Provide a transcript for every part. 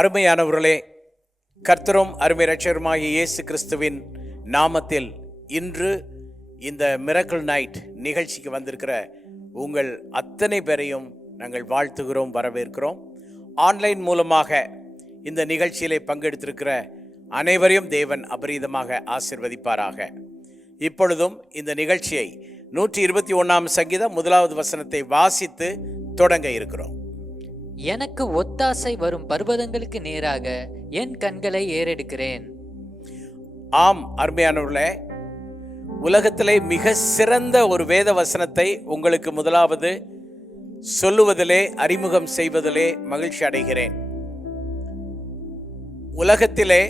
அருமையானவர்களே, கர்த்தரும் அருமை இரட்சகருமாகிய இயேசு கிறிஸ்துவின் நாமத்தில் இன்று இந்த மிரக்கிள் நைட் நிகழ்ச்சிக்கு வந்திருக்கிற உங்கள் அத்தனை பேரையும் நாங்கள் வாழ்த்துகிறோம், வரவேற்கிறோம். ஆன்லைன் மூலமாக இந்த நிகழ்ச்சியிலே பங்கெடுத்திருக்கிற அனைவரையும் தேவன் அபரீதமாக ஆசீர்வதிப்பாராக. இப்பொழுதும் இந்த நிகழ்ச்சியை 121 சங்கீதம் 1வது வசனத்தை வாசித்து தொடங்க இருக்கிறோம். எனக்கு ஒத்தாசை வரும் பர்வதங்களுக்கு நேராக என் கண்களை ஏறெடுக்கிறேன். ஆம் அருமையானவர்களே, உலகத்திலே மிக சிறந்த ஒரு வேத வசனத்தை உங்களுக்கு முதலாவது சொல்லுவதிலே, அறிமுகம் செய்வதிலே மகிழ்ச்சி அடைகிறேன். உலகத்திலே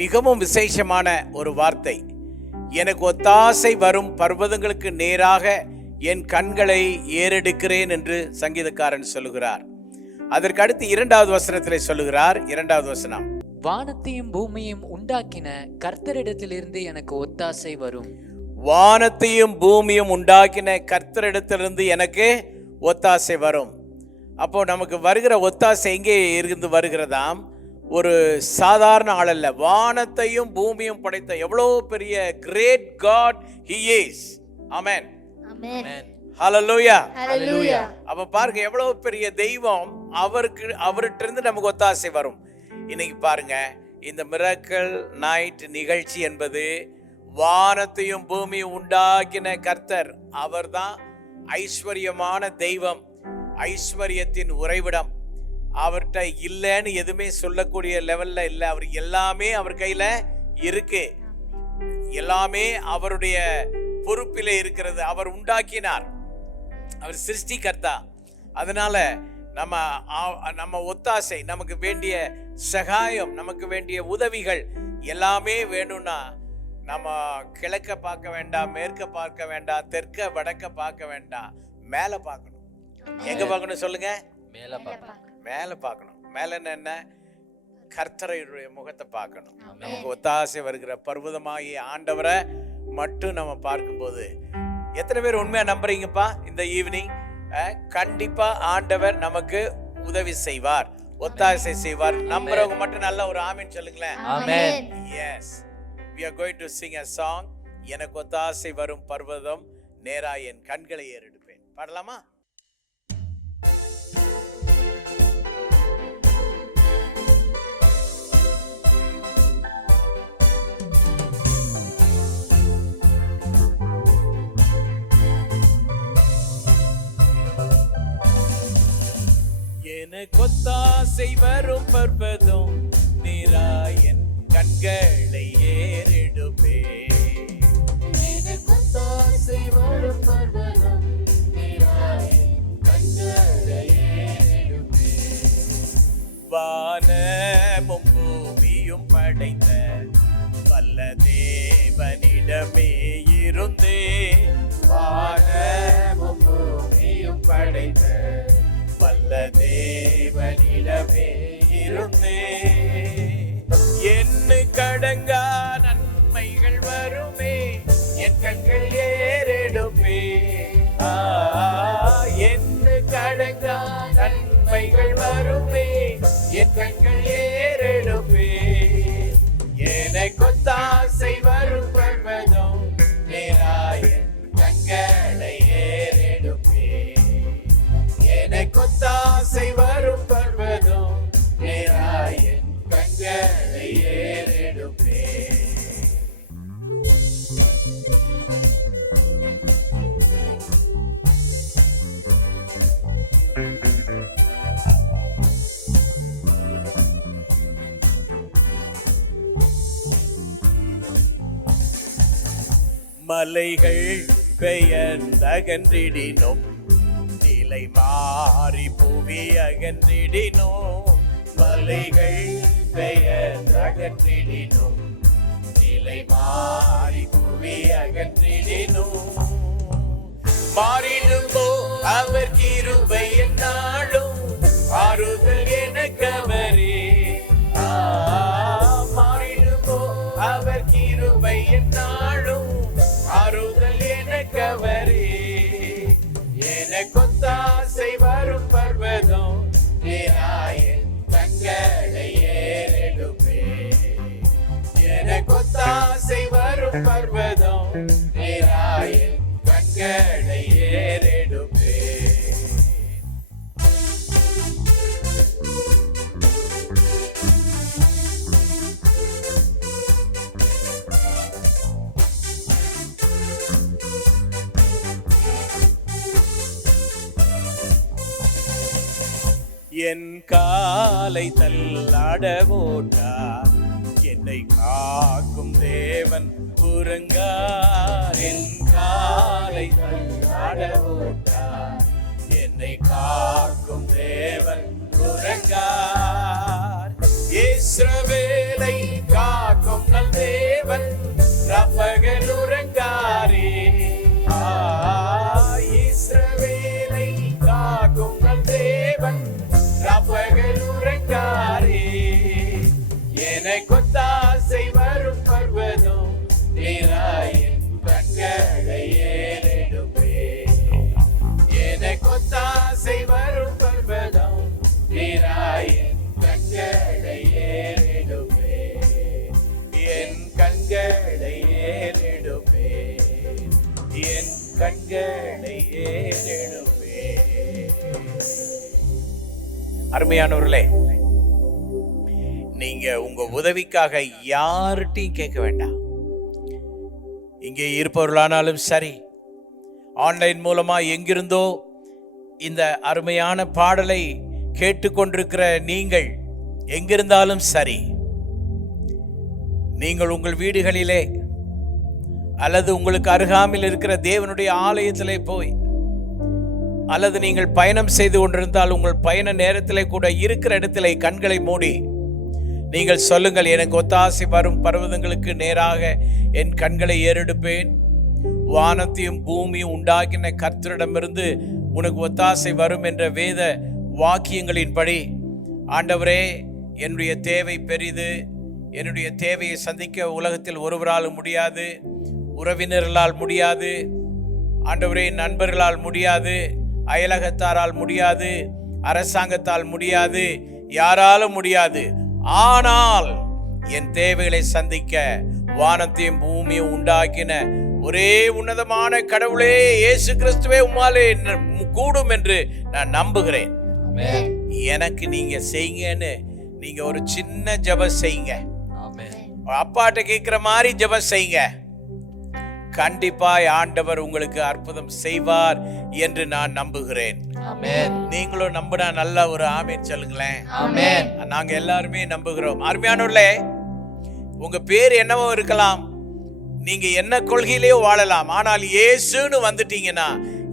மிகவும் விசேஷமான ஒரு வார்த்தை, எனக்கு ஒத்தாசை வரும் பர்வதங்களுக்கு நேராக என் கண்களை ஏறெடுக்கிறேன் என்று சங்கீதக்காரன் சொல்லுகிறார். அதற்கு அடுத்து 2வது வசனத்திலே சொல்லுகிறார். 2வது வசனம், வானத்தையும் பூமியையும் உண்டாக்கின கர்த்தரிடத்திலிருந்து எனக்கு ஒத்தாசை வரும். வானத்தையும் பூமியும் உண்டாக்கின கர்த்தரிடத்திலிருந்து எனக்கு ஒத்தாசை வரும். அப்போ நமக்கு வருகிற ஒத்தாசை எங்கே இருந்து வருகிறதாம்? ஒரு சாதாரண ஆள் அல்ல. வானத்தையும் பூமியும் படைத்த எவ்வளோ பெரிய great God he is. Amen, amen, hallelujah, ஹல்லேலூயா. அப்ப பாருங்க, எவ்வளவு பெரிய தெய்வம். அவர்கிட்ட இருந்து நமக்கு ஒத்தாசை வரும். இன்னைக்கு பாருங்க, இந்த மிரக்கிள் நைட் நிகழ்ச்சி என்பது வானத்தையும் பூமியும் உண்டாக்கின கர்த்தர், அவர்தான் ஐஸ்வர்யமான தெய்வம், ஐஸ்வர்யத்தின் உறைவிடம். அவர்கிட்ட இல்லைன்னு எதுவுமே சொல்லக்கூடிய லெவல்ல இல்லை. அவர் எல்லாமே அவர் கையில இருக்கு, எல்லாமே அவருடைய பொறுப்பிலே இருக்கிறது. அவர் உண்டாக்கினார், அவர் சிருஷ்டிகர்த்தா. அதனால நம்ம ஒத்தாசை, நமக்கு வேண்டிய சகாயம், நமக்கு வேண்டிய உதவிகள் எல்லாமே வேணும்னா நம்ம கிழக்க பார்க்க வேண்டாம், மேற்க பார்க்க வேண்டாம், தெற்க வடக்க பார்க்க வேண்டாம், மேலே பார்க்கணும். எங்க பார்க்கணும் சொல்லுங்க? மேலே பார்க்கணும். மேலே என்ன? கர்த்தருடைய முகத்தை பார்க்கணும். நமக்கு ஒத்தாசை வருகிற பர்வதமாகிய ஆண்டவரை மட்டும் நம்ம பார்க்கும்போது, எத்தனை பேர் உண்மையா நம்புறீங்கப்பா? இந்த ஈவினிங் கண்டிப்பா ஆண்டவர் நமக்கு உதவி செய்வார், ஒத்தாசை செய்வார். நம்புறவங்க மட்டும் நல்ல ஒரு ஆமீன் சொல்லுங்களேன். ஆமென். Yes, we are going to sing a song. எனக்கு ஒத்தாசை வரும் பர்வதம் நேரா என் கண்களை ஏறெடுப்பேன். பாடலாமா? எனக்கு ஒத்தாசை வரும் பர்வதம் நேரா என் கண்களை ஏறெடுப்பேன். எனக்கு ஒத்தாசை வரும் பர்வதம் நேரா என் கண்களை ஏறெடுப்பேன். வானமும் பூமியும் படைத்த வல்ல தேவனிடமே இருந்தே, வானமும் பூமியும் படைத்த வல்ல தேவனிடமே இருந்தே, என்ன கடங்கா நன்மைகள் வருமே, என் கண்கள் ஏறெடுப்பே. என்ன கடங்கா நன்மைகள் வருமே, என் கண்கள் ஏறெடுப்பே. எனக்கு ஒத்தாசை வரும் பர்வதம் நேரா என் கண்களை ஏறெடுப்பே. எனக்கு ஒத்தாசை வரும் பர்வதம் நேரா என் கண்களை ஏறெடுப்பே. மலைகள் பெயர்ந்தகன்றிடினும், நிலை மாறி புவி அகன்றிடினோ, மலைகள் பெயர்ந்தகன்றிடினும், நிலை மாறி புவி அகன்றிடினோ, மாறிடுமோ அவர் கிருபை என்னாலும், ஆறுதல் எனக்கு அவரே. மாறிடுமோ அவர் கிருபை என்னாலும், ஆறுதல் எனக்கு அவரே. எனக்கு ஒத்தாசை வரும் பர்வதம் நேரா என் கண்களை வரும் பர்வதம் நேராய் என் கண்களை ஏறெடுப்பேன். என் காலை தள்ளாட போட்டார், என்னை காக்கும் தேவன் உறங்கார். என் காலை தள்ளாட போட்டார், என்னை காக்கும் தேவன் உறங்கார். இஸ்ரவேலை காக்கும் நல் தேவன் ரப்பகல் உறங்காரே. இஸ்ரவேலை காக்கும் நல் தேவன் ரப்பகல் உறங்காரே. எனக்கு ஒத்தாசை வரும் பர்வதம் நேராய் என் கண்களை ஏறெடுப்பேன். எனக்கு ஒத்தாசை வரும் பர்வதம் நேராய் என் கண்களை ஏறெடுப்பேன். என் கண்களை ஏறெடுப்பேன். என் கண்களை ஏறெடுப்பேன். அருமையானவர்களே, நீங்க உங்க உதவிக்காக யார்கிட்டையும் கேட்க வேண்டாம். இங்கே இருப்பவர்களானாலும் சரி, ஆன்லைன் மூலமா எங்கிருந்தோ இந்த அருமையான பாடலை கேட்டுக்கொண்டிருக்கிற நீங்கள் எங்கிருந்தாலும் சரி, நீங்கள் உங்கள் வீடுகளிலே அல்லது உங்களுக்கு அருகாமையில் இருக்கிற தேவனுடைய ஆலயத்திலே போய், அல்லது நீங்கள் பயணம் செய்து கொண்டிருந்தால் உங்கள் பயண நேரத்திலே கூட இருக்கிற இடத்திலே கண்களை மூடி நீங்கள் சொல்லுங்கள், எனக்கு ஒத்தாசை வரும் பர்வதங்களுக்கு நேராக என் கண்களை ஏறெடுப்பேன். வானத்தையும் பூமியும் உண்டாக்கின கர்த்தரிடமிருந்து உனக்கு ஒத்தாசை வரும் என்ற வேத வாக்கியங்களின்படி, ஆண்டவரே, என்னுடைய தேவை பெரிது, என்னுடைய தேவையை சந்திக்க உலகத்தில் ஒருவரால் முடியாது, உறவினர்களால் முடியாது, ஆண்டவரே நண்பர்களால் முடியாது, அயலகத்தாரால் முடியாது, அரசாங்கத்தால் முடியாது, யாராலும் முடியாது. ஆனால் என் தேவைகளை சந்திக்க வானத்தையும் பூமியும் உண்டாக்கின ஒரே உன்னதமான கடவுளே இயேசு கிறிஸ்துவே உம்மாலே கூடும் என்று நான் நம்புகிறேன். எனக்கு நீங்க செய்யுங்கன்னு நீங்க ஒரு சின்ன ஜெபம் செய்யுங்க. அப்பாட்ட கேட்கிற மாதிரி ஜெபம் செய்யுங்க. கண்டிப்பாய் ஆண்டவர் உங்களுக்கு அற்புதம் செய்வார் என்று நான் நம்புகிறேன். நீங்களும் நம்பினா நல்ல ஒரு ஆமேன் சொல்லுங்களேன். நாங்க எல்லாருமே நம்புகிறோம். அருமையானவர்களே, உங்க பேர் என்னவோ இருக்கலாம், நீங்க என்ன கொள்கையிலேயோ வாழலாம், ஆனால் இயேசுன்னு வந்துட்டீங்கன்னா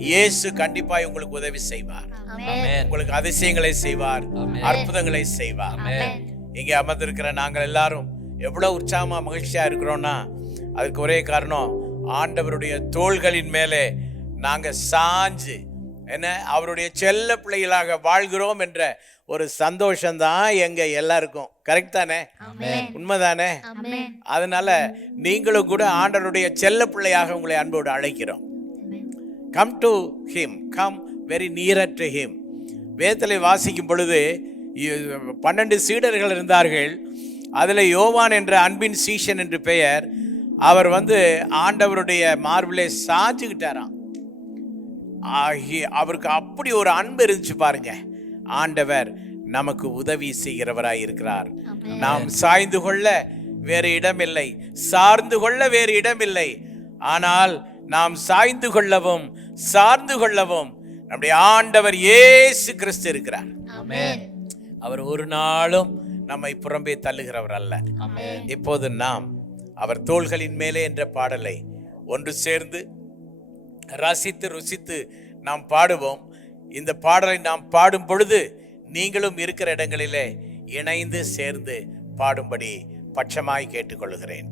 இயேசு கண்டிப்பாய் உங்களுக்கு உதவி செய்வார். உங்களுக்கு அதிசயங்களை செய்வார், அற்புதங்களை செய்வார். இங்க அமர்ந்திருக்கிற நாங்கள் எல்லாரும் எவ்வளவு உற்சாகமா மகிழ்ச்சியா இருக்கிறோம்னா அதுக்கு ஒரே காரணம், ஆண்டவருடைய தோள்களின் மேலே நாங்க சாஞ்சு என்ன அவருடைய செல்ல பிள்ளைகளாக வாழ்கிறோம் என்ற ஒரு சந்தோஷம்தான் எங்க எல்லாருக்கும். கரெக்ட் தானே? உண்மைதானே? அதனால நீங்களும் கூட ஆண்டவருடைய செல்ல பிள்ளையாக உங்களை அன்போடு அழைக்கிறோம். Come to him, come very near to him. வேதத்திலே வாசிக்கும் பொழுது 12 சீடர்கள் இருந்தார்கள். அதில் யோவான் என்ற அன்பின் சீஷன் என்று பெயர். அவர் ஆண்டவருடைய மார்பிலே சாஞ்சுக்கிட்டாராம். அவருக்கு அப்படி ஒரு அன்பு இருந்துச்சு பாருங்க. ஆண்டவர் நமக்கு உதவி செய்கிறவராய் இருக்கிறார். நாம் சாய்ந்து கொள்ள வேறு இடமில்லை, சார்ந்து கொள்ள வேறு இடமில்லை. ஆனால் நாம் சாய்ந்து கொள்ளவும் சார்ந்து கொள்ளவும் நம்முடைய ஆண்டவர் இயேசு கிறிஸ்து இருக்கிறார். அவர் ஒரு நாளும் நம்மை புறம்பே தள்ளுகிறவர் அல்ல. இப்போது நாம் அவர் தோள்களின் மேலே என்ற பாடலை ஒன்று சேர்ந்து ரசித்து ருசித்து நாம் பாடுவோம். இந்த பாடலை நாம் பாடும் பொழுது நீங்களும் இருக்கிற இடங்களிலே இணைந்து சேர்ந்து பாடும்படி பட்சமாய் கேட்டுக்கொள்கிறேன்.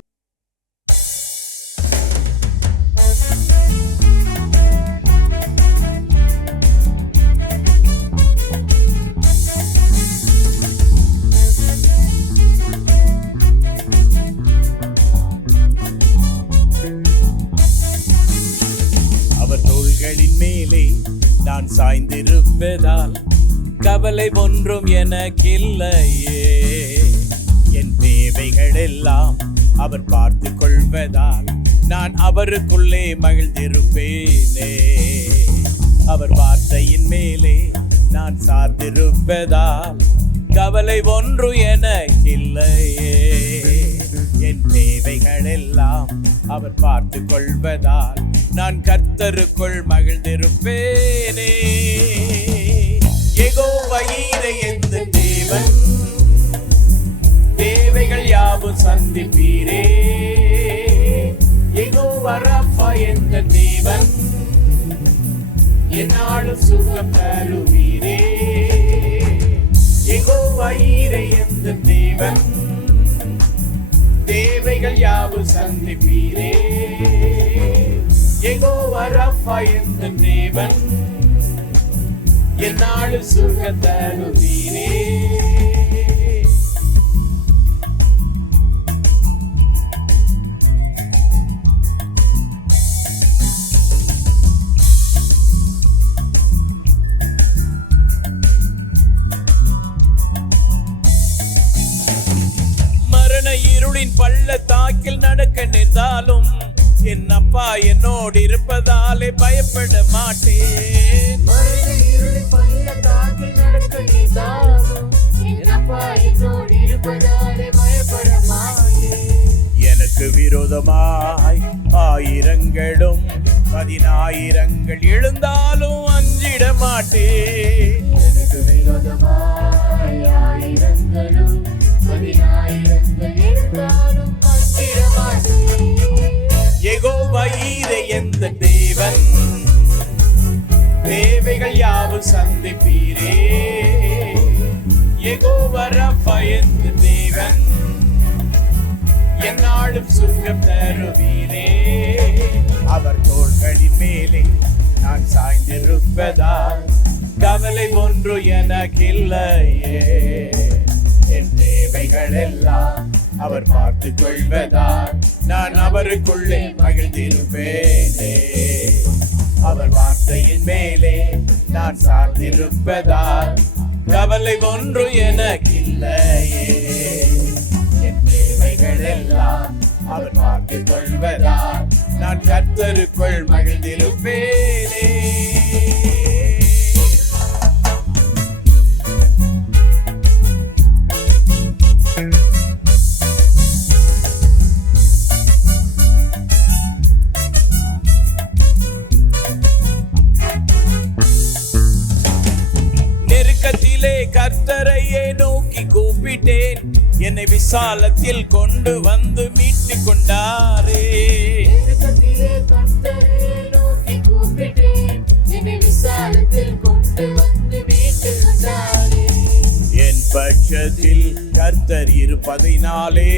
மேலே நான் சாய்ந்திருப்பதால் கவலை ஒன்றும் எனக்கில்லையே. என் தேவைகள் எல்லாம் அவர் பார்த்து கொள்வதால் நான் அவருக்குள்ளே மகிழ்ந்திருப்பேனே. அவர் வார்த்தையின் மேலே நான் சார்ந்திருப்பதால் கவலை ஒன்று எனக்கில்லையே. என் தேவைகள் எல்லாம் அவர் பார்த்து கொள்வதால் நான் கர்த்தருக்குள் மகிழ்ந்திருப்பேனே. யெகோவா ஈரே எந்த தேவன், தேவைகள் யாவும் சந்திப்பீரே. யெகோவா ரஃபா எந்த தேவன், என்னாலும் சுகம் தருவீரே. யெகோவா ஈரே எந்த தேவன், தேவைகள் யாவும் சந்திப்பீரே. யெகோவா ரஃபா எந்த தேவன், என்னாலும் சுகம் தருவீரே. இருளின் பள்ளத்தாக்கில் நடக்க நின்றாலும் என் அப்பா என்னோடு இருப்பதாலே பயப்பட மாட்டேன். எனக்கு விரோதமாய் ஆயிரங்களும் 10,000 எழுந்தாலும் அஞ்சிட மாட்டேன். எனக்கு விரோதமாய் ஆயிரங்களும் 10,000 எழுந்தாலும் அஞ்சிட மாட்டேன். யெகோவா ஈரே எந்த தேவன், தேவைகள் யாவும் சந்திப்பீரே. யெகோவா ரஃபா எந்த தேவன், என்னாலும் சுகம் தருவீரே. அவர் தோள்களின் மேலே நான் சாய்ந்திருப்பதால் கவலை ஒன்று எனக்கில்லையே. என் தேவைகள் எல்லாம் அவர் பார்த்து கொள்வதால் நான் அவருக்குள்ளே மகிழ்ந்திருப்பேனே. அவர் வார்த்தையின் மேலே நான் சார்ந்திருப்பதால் கவலை ஒன்று எனக்கில்லையே. என் தேவைகள் எல்லாம் அவர் பார்த்து கொள்வதால் நான் கர்த்தருக்குள் மகிழ்ந்திருப்பேனே. கர்த்தரையே நோக்கி கூப்பிட்டேன், என்னை விசாலத்தில் கொண்டு வந்து மீட்டு கொண்டாரே. என் பட்சத்தில் கர்த்தர் இருப்பதினாலே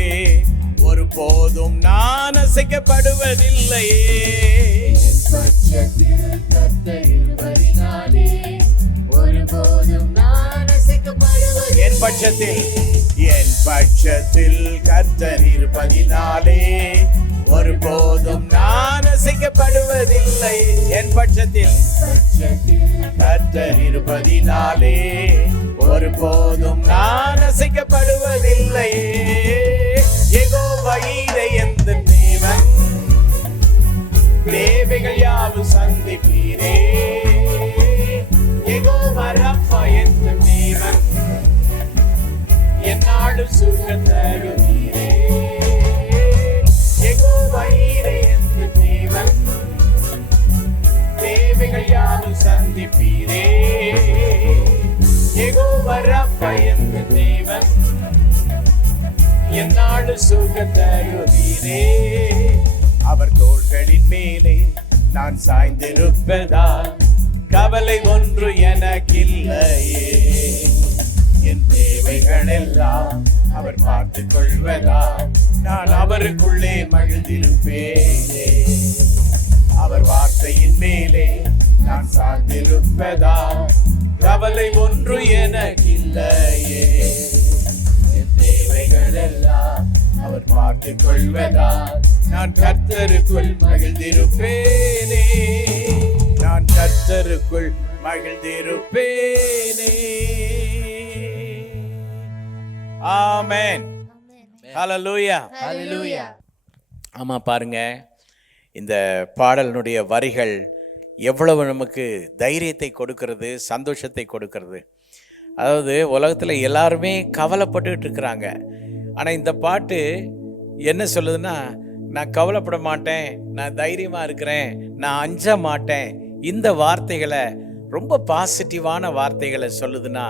ஒரு போதும் நான் அசைக்கப்படுவதில்லையே. என் பட்சத்தில் கர்த்தர் இருப்பதினாலே ஒருபோதும் நான் அசைக்கப்படுவதில்லை. என் பட்சத்தில் கர்த்தர் இருப்பதினாலே ஒருபோதும் நான் அசைக்கப்படுவதில்லை. என் பட்சத்தில் கர்த்தர் இருப்பதினாலே ஒருபோதும் நான் அசைக்கப்படுவதில்லை. யெகோவா ஈரே எந்த தேவன், தேவைகள் யாவும் சந்திப்பீரே. யெகோவா ரஃபா எந்த தேவன், என்னாலும் சுகம் தருவீரே. யெகோவா ஈரே எந்த தேவன், தேவைகள் யாவும் சந்திப்பீரே. யெகோவா ரஃபா எந்த தேவன், என்னாலும் சுகம் தருவீரே. அவர் தோள்களின் மேலே நான் சாய்ந்திருப்பதால் கவலை ஒன்று எனக்கில்லையே. என் தேவைகள் எல்லாம் அவர் பார்த்து கொள்வதால் நான் அவருக்குள்ளே மகிழ்ந்திருப்பேனே. அவர் வார்த்தையின் மேலே நான் சார்ந்திருப்பதால் கவலை ஒன்று எனக்கில்லையே. என் தேவைகள் எல்லாம் அவர் பார்த்து கொள்வதால் நான் கர்த்தருக்குள் மகிழ்ந்திருப்பேனே. நான் கர்த்தருக்குள் மகிழ்ந்திருப்பேனே. ஆமென். ஹல்லேலூயா. ஹல்லேலூயா. ஆமா பாருங்க, இந்த பாடலினுடைய வரிகள் எவ்வளவு நமக்கு தைரியத்தை கொடுக்கிறது, சந்தோஷத்தை கொடுக்கிறது. அதாவது உலகத்தில் எல்லாருமே கவலைப்பட்டுக்கிட்டு இருக்கிறாங்க. ஆனால் இந்த பாட்டு என்ன சொல்லுதுன்னா, நான் கவலைப்பட மாட்டேன், நான் தைரியமாக இருக்கிறேன், நான் அஞ்ச மாட்டேன். இந்த வார்த்தைகளை, ரொம்ப பாசிட்டிவான வார்த்தைகளை சொல்லுதுன்னா,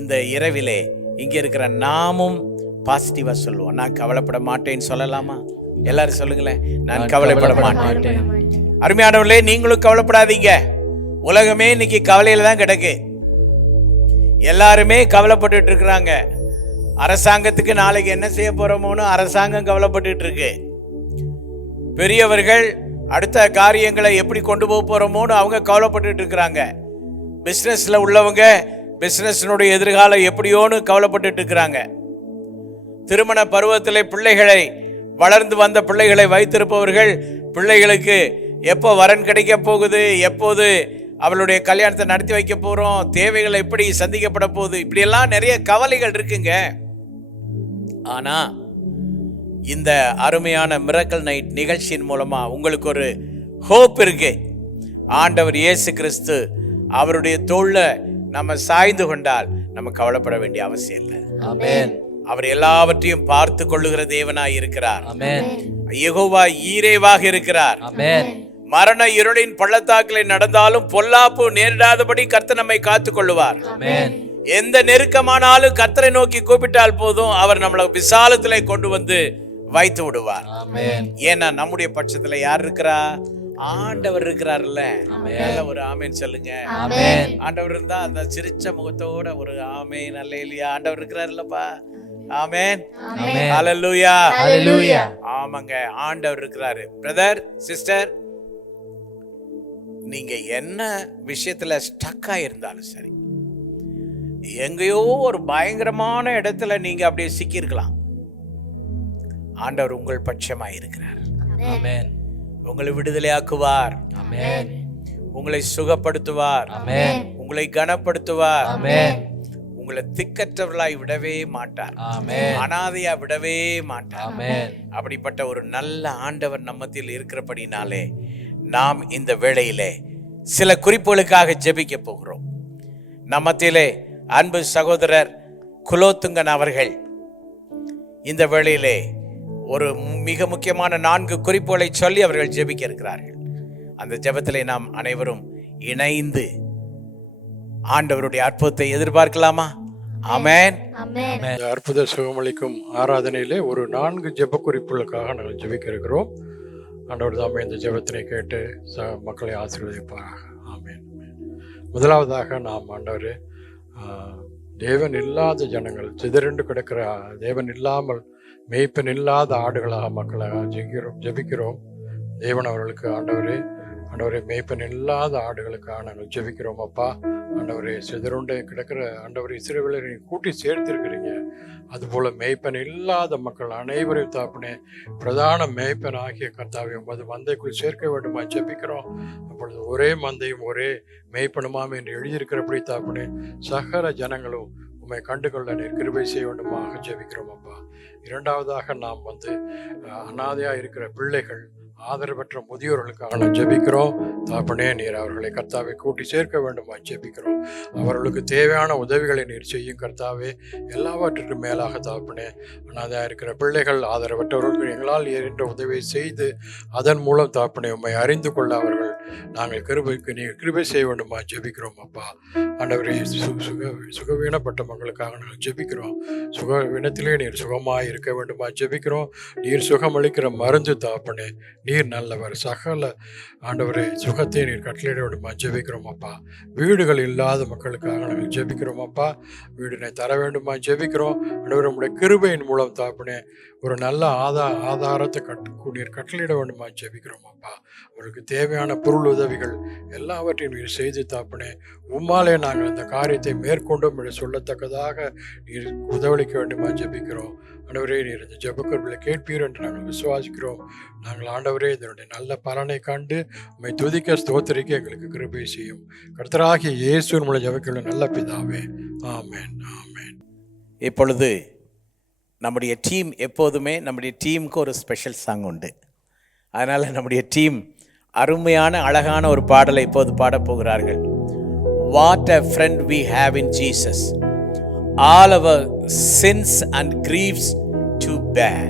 இந்த இரவிலே இங்கே இருக்கிற நாமும் பாசிட்டிவாக சொல்லுவோம். நான் கவலைப்பட மாட்டேன்னு சொல்லலாமா? எல்லாரும் சொல்லுங்களேன், நான் கவலைப்பட மாட்டேன். அருமையானவர்களே, நீங்களும் கவலைப்படாதீங்க. உலகமே இன்னைக்கு கவலையில தான் கிடக்கு. எல்லாருமே கவலைப்பட்டு இருக்கிறாங்க. அரசாங்கத்துக்கு நாளைக்கு என்ன செய்ய போறோமோன்னு அரசாங்கம் கவலைப்பட்டு இருக்கு. பெரியவர்கள் அடுத்த காரியங்களை எப்படி கொண்டு போக போறோமோன்னு அவங்க கவலைப்பட்டு இருக்கிறாங்க. பிசினஸ்ல உள்ளவங்க பிசினஸ்னுடைய எதிர்காலம் எப்படியோன்னு கவலைப்பட்டு இருக்கிறாங்க. திருமண பருவத்தில் பிள்ளைகளை, வளர்ந்து வந்த பிள்ளைகளை வைத்திருப்பவர்கள் பிள்ளைகளுக்கு எப்போ வரன் கிடைக்க போகுது, எப்போது அவளுடைய கல்யாணத்தை நடத்தி வைக்க போகிறோம், தேவைகள் எப்படி சந்திக்கப்பட போகுது, இப்படியெல்லாம் நிறைய கவலைகள் இருக்குங்க. ஆனால் இந்த அருமையான மிரக்கல் நைட் நிகழ்ச்சியின் மூலமாக உங்களுக்கு ஒரு ஹோப் இருக்கு. ஆண்டவர் இயேசு கிறிஸ்து அவருடைய தோளில் நம்ம சாய்ந்து கொண்டால் நம்ம கவலைப்பட வேண்டிய அவசியம் இல்லை. ஆமென். அவர் எல்லாவற்றையும் பார்த்து கொள்ளுகிற தேவனாய் இருக்கிறார். ஆமென். யெகோவா ஈரேவாக இருக்கிறார். ஆமென். மரண இருளின் பள்ளத்தாக்கிலே நடந்தாலும் பொல்லாப்பு நேரிடாதபடி கர்த்தர் நம்மை காத்துக் கொள்ளுவார். ஆமென். எந்த நெருக்கமானாலும் கர்த்தரை நோக்கி கூப்பிட்டால் போதும், அவர் நம்மளை விசாலத்திலே கொண்டு வந்து வைத்து விடுவார். ஆமென். ஏன்னா நம்முடைய பட்சத்துல யார் இருக்கிறா? ஆண்டவர் இருக்கிறார்ல. ஒரு ஆமேன் சொல்லுங்க. ஆமென். ஆண்டவர் இருந்தா அந்த சிரிச்ச முகத்தோட ஒரு ஆமேன் அல்லேலூயா, ஆண்டவர் இருக்கிறார்லப்பா. ஆமென். ஹல்லேலூயா. ஹல்லேலூயா. ஆமாங்க, ஆண்டவர் இருக்கிறாரு. பிரதர், சிஸ்டர், நீங்க என்ன விஷயத்துல ஸ்டக்கா இருந்தாலும் சரி, எங்கேயோ ஒரு பயங்கரமான இடத்துல நீங்க அப்படியே சிக்கி இருக்கலாம், ஆண்டவர் உங்கள் பட்சமாய் இருக்கிறார். ஆமென். உங்களை விடுதலையாக்குவார். ஆமென். உங்களை சுகப்படுத்துவார். ஆமென். உங்களை கனப்படுத்துவார். ஆமென். உங்களை திக்கற்றவர்களாய் விடவே மாட்டார். ஆமென். அனாதையா விடவே மாட்டார். ஆமென். அப்படிப்பட்ட ஒரு நல்ல ஆண்டவர் நம்மத்தில் இருக்கிறபடினாலே நாம் இந்த வேளையிலே சில குறிப்புகளுக்காக ஜெபிக்க போகிறோம். நம்மத்திலே அன்பு சகோதரர் குலோத்துங்கன் அவர்கள் இந்த வேளையிலே ஒரு மிக முக்கியமான 4 குறிப்புகளை சொல்லி அவர்கள் ஜெபிக்க இருக்கிறார்கள். அந்த ஜெபத்திலே நாம் அனைவரும் இணைந்து ஆண்டவருடைய அற்புதத்தை எதிர்பார்க்கலாமா? ஆமென். இந்த அற்புத சுகமளிக்கும் ஆராதனையிலே ஒரு 4 ஜெப குறிப்புகளுக்காக நாங்கள் ஜெபிக்க இருக்கிறோம். ஆண்டவர் தாமே இந்த ஜெபத்தினை கேட்டு மக்களை ஆசீர்வதிப்பாராக. ஆமென். முதலாவதாக நாம் ஆண்டவர், தேவன் இல்லாத ஜனங்கள், சிதறண்டு கிடக்கிற, தேவன் இல்லாமல் மேய்ப்பன் இல்லாத ஆடுகளாக மக்களாக ஜெபிக்கிறோம். தேவன் அவர்களுக்கு ஆண்டவரே மேய்ப்பன் இல்லாத ஆடுகளுக்காக நாங்கள் ஜெபிக்கிறோம். அப்பா, ஆண்டவரே, சிதறுண்டு கிடக்கிற ஆண்டவரே, இஸ்ரவேலரை கூட்டி சேர்த்திருக்கிறீங்க. அதுபோல மேய்ப்பன் இல்லாத மக்கள் அனைவரையும் தாப்பனே, பிரதான மேய்ப்பன் ஆகிய கர்த்தாவை உமது மந்தைக்குள் சேர்க்க வேண்டுமா ஜெபிக்கிறோம். அப்பொழுது ஒரே மந்தையும் ஒரே மேய்ப்பனுமாம் என்று எழுதியிருக்கிறபடி தாப்பனே, சகல ஜனங்களும் உம்மை கண்டுகொள்ள நீர் கிருபை செய்ய வேண்டுமாக ஜெபிக்கிறோம். அப்பா, இரண்டாவதாக நாம் அனாதையா இருக்கிற பிள்ளைகள், ஆதரவற்ற முதியோர்களுக்காக நான் ஜெபிக்கிறோம். தாப்பனே, நீர் அவர்களை கர்த்தாவை கூட்டி சேர்க்க வேண்டுமா ஜெபிக்கிறோம். அவர்களுக்கு தேவையான உதவிகளை நீர் செய்யும் கர்த்தாவே. எல்லாவற்றிற்கும் மேலாக தாப்பனே, அனாதையா இருக்கிற பிள்ளைகள், ஆதரவற்றவர்களுக்கு எங்களால் என்ற உதவியை செய்து அதன் மூலம் தாப்பனே உம்மை அறிந்து கொள்ள அவர்கள் நாங்கள் நீர் கிருபை செய்ய வேண்டுமா ஜெபிக்கிறோம். அப்பா, ஆண்டவரே, சுகவீனப்பட்ட மக்களுக்காக நாங்கள் ஜெபிக்கிறோம். சுகவீனத்திலே நீர் சுகமாக இருக்க வேண்டுமா ஜெபிக்கிறோம். நீர் சுகமளிக்கிற மருந்து தாப்பனே, நீர் நல்லவர். சகல ஆண்டவரே சுகத்தை நீர் கட்டளையிட வேண்டுமா ஜெபிக்கிறோம். அப்பா, வீடுகள் இல்லாத மக்களுக்காக நாங்கள் ஜெபிக்கிறோம். அப்பா, வீடினை தர வேண்டுமா ஜெபிக்கிறோம். ஆண்டவரே, உம்முடைய கிருபையின் மூலம் தாப்பனே ஒரு நல்ல ஆதாரத்தை நீர் கட்டளையிட வேண்டுமா ஜெபிக்கிறோம். அப்பா, அவருக்கு தேவையான பொருள் உதவிகள் எல்லாவற்றையும் நீர் செய்து தாப்பனே, உம்மாலே நாங்கள் அந்த காரியத்தை மேற்கொண்டோம் என்று சொல்லத்தக்கதாக நீர் உதவளிக்க வேண்டுமா ஜெபிக்கிறோம். ஆண்டவரே, நீர் இந்த ஜெபக்கருவிகளை கேட்பீர் என்று நாங்கள் விசுவாசிக்கிறோம். நாங்கள் ஆண்டவரே இதனுடைய நல்ல பலனை கண்டு உம்மை துதிக்க ஸ்தோத்திரிக்க எங்களுக்கு கிருபை செய்யும். கர்த்தராகிய இயேசுவின் மூலம் ஜெபிக்கிற நல்ல பிதாவே, ஆமென். ஆமென். இப்பொழுது நம்முடைய டீம், எப்போதுமே நம்முடைய டீமுக்கு ஒரு ஸ்பெஷல் சாங் உண்டு. அதனால் நம்முடைய டீம் அருமையான அழகான ஒரு பாடலை இப்போது பாடப்போகிறார்கள். What a friend we have in Jesus, all our sins and griefs to bear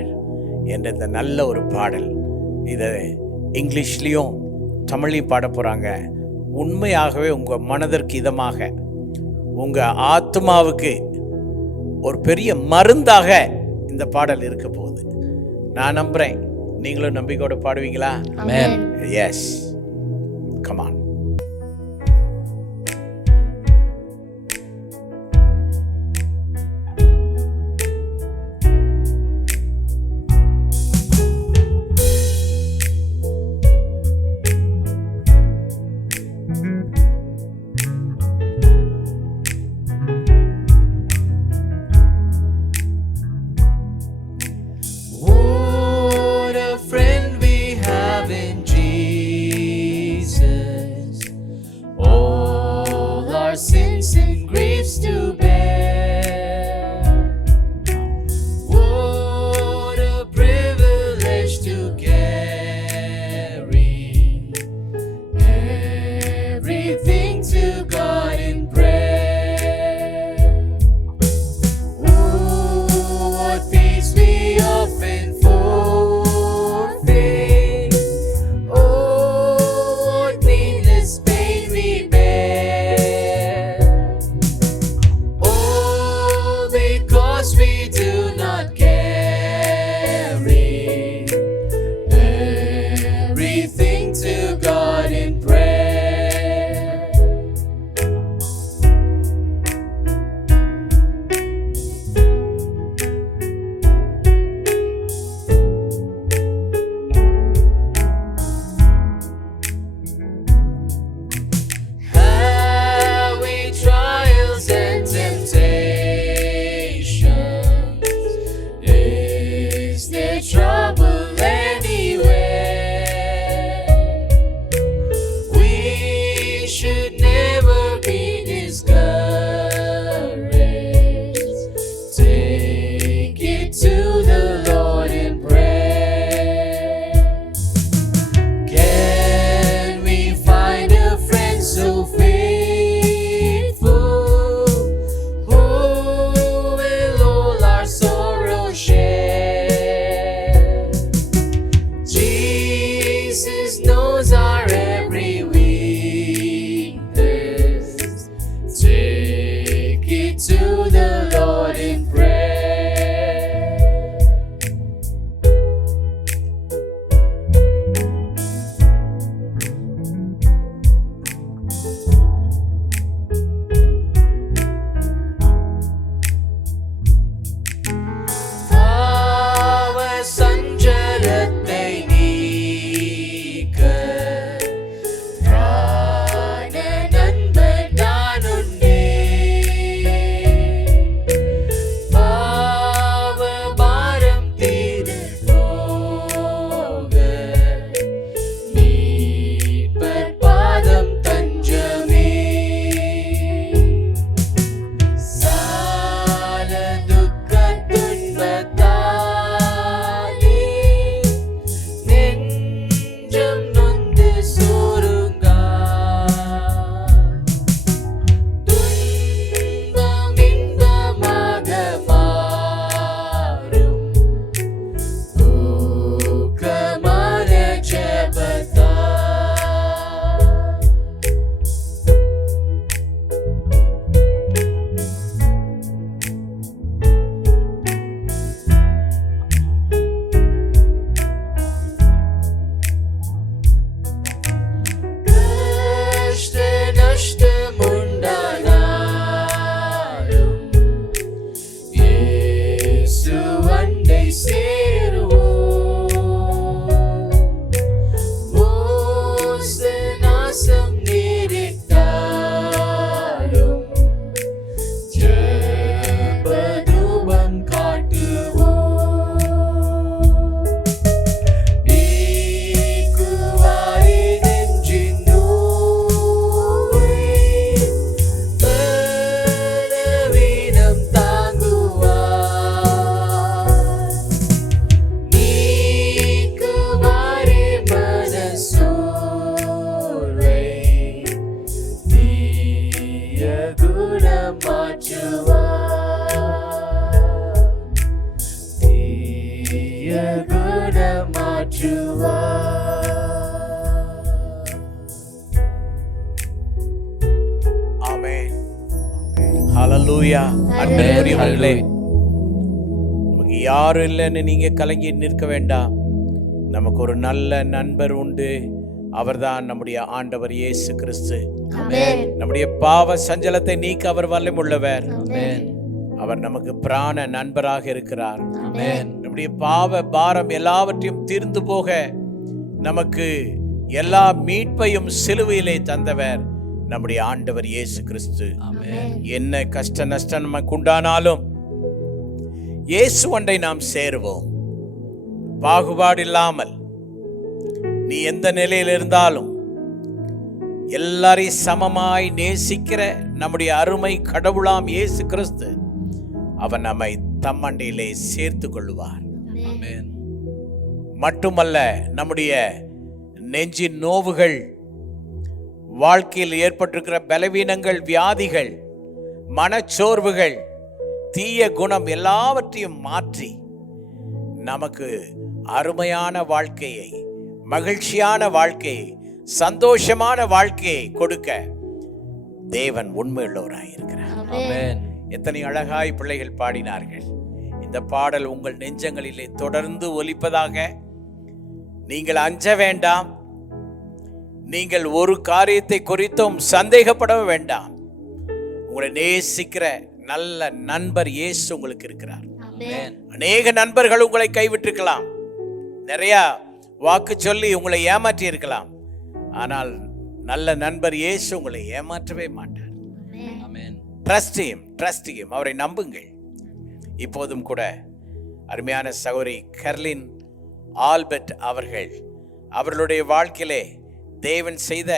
என்ற இந்த நல்ல ஒரு பாடல். இதை இங்கிலீஷ்லேயும் தமிழையும் பாட போகிறாங்க. உண்மையாகவே உங்கள் மனதிற்கு இதமாக, உங்கள் ஆத்மாவுக்கு ஒரு பெரிய மருந்தாக இந்த பாடல் இருக்க போகுது. நான் நம்புகிறேன், நீங்களும் நம்பிக்கையோட பாடுவீங்களா? Amen. Yes, come on. What a friend we have in Jesus, all our sins and griefs to bear. What a privilege to carry everything to God in prayer. What peace we often forfeit, what needless pain we bear, all because we do not carry everything to God in prayer. Having trials and temptations, is there trouble anywhere? We should never be discouraged. Take it to the Lord in prayer. Can we find a friend so faithful, who will all our sorrow share? Jesus knows our every weakness. Take it to the Lord in prayer. பாவ சஞ்சலத்தை நீக்க பிராண நண்பன் நான் உண்டே. பாவ பாரம் தீரப் போக மீட்பர் பாதம் தஞ்சமே. சால துக்க துன்பத்தாலே நெஞ்சம் நொந்து சோருங்கா. துன்பம் இன்பமாக மாறும் ஊக்கமான ஜெபத்தால். கஷ்ட நஷ்டமுண்டானாலும் இயேசு அண்டை சேருவோம். மோச நாசம் நேரிட்டாலும் ஜெபதூபம் காட்டுவோம். நீக்குவாய் நெஞ்சின் நோயை, பலவீனம் தாங்குவாய். ஏற்றுவார். ஆமென். ஹalleluya. அன்புக்குரியவர்களே, நமக்கு யாரும் இல்லைன்னு நீங்க கலங்கி நிற்க வேண்டாம். நமக்கு ஒரு நல்ல நண்பர் உண்டு. அவர்தான் நம்முடைய ஆண்டவர் இயேசு கிறிஸ்து. நம்முடைய பாவ சஞ்சலத்தை நீக்க அவர் வல்லமுள்ளவர். அவர் நமக்கு பிராண நண்பராக இருக்கிறார். நம்முடைய பாவ பாரம் எல்லாவற்றையும் தீர்ந்து போக நமக்கு எல்லா மீட்பையும் சிலுவையிலே தந்தவர் நம்முடைய ஆண்டவர் இயேசு கிறிஸ்து. என்ன கஷ்ட நஷ்டம் நமக்கு உண்டானாலும் இயேசு ஒன்றை நாம் சேருவோம். பாகுபாடு இல்லாமல் நீ எந்த நிலையில் இருந்தாலும் எல்லாரையும் சமமாய் நேசிக்கிற நம்முடைய அருமை கடவுளாம் இயேசு கிறிஸ்து அவர் நம்மை தம்மண்டையிலே சேர்த்து கொள்ளுவார். மட்டுமல்ல, நம்முடைய நெஞ்சின் நோவுகள், வாழ்க்கையில் ஏற்பட்டிருக்கிற பலவீனங்கள், வியாதிகள், மனச்சோர்வுகள், தீய குணம் எல்லாவற்றையும் மாற்றி நமக்கு அருமையான வாழ்க்கையை, மகிழ்ச்சியான வாழ்க்கையை, சந்தோஷமான வாழ்க்கையை கொடுக்க தேவன் உண்மையுள்ளவராயிருக்கிறார். எத்தனை அழகாய் பிள்ளைகள் பாடினார்கள். இந்த பாடல் உங்கள் நெஞ்சங்களிலே தொடர்ந்து ஒலிப்பதாக. நீங்கள் அஞ்ச வேண்டாம். நீங்கள் ஒரு காரியத்தை குறித்தும் சந்தேகப்பட வேண்டாம். உங்களை நேசிக்கிற நல்ல நண்பர் இயேசு உங்களுக்கு இருக்கிறார். அநேக நண்பர்கள் உங்களை கைவிட்டிருக்கலாம், நிறைய வாக்கு சொல்லி உங்களை ஏமாற்றி இருக்கலாம். ஆனால் நல்ல நண்பர் இயேசு உங்களை ஏமாற்றவே மாட்டார். Trust him. அவரை நம்புங்கள். இப்போதும் கூட அருமையான சகோதரி கர்லின் ஆல்பர்ட் அவர்களுடைய வாழ்க்கையிலே தேவன் செய்த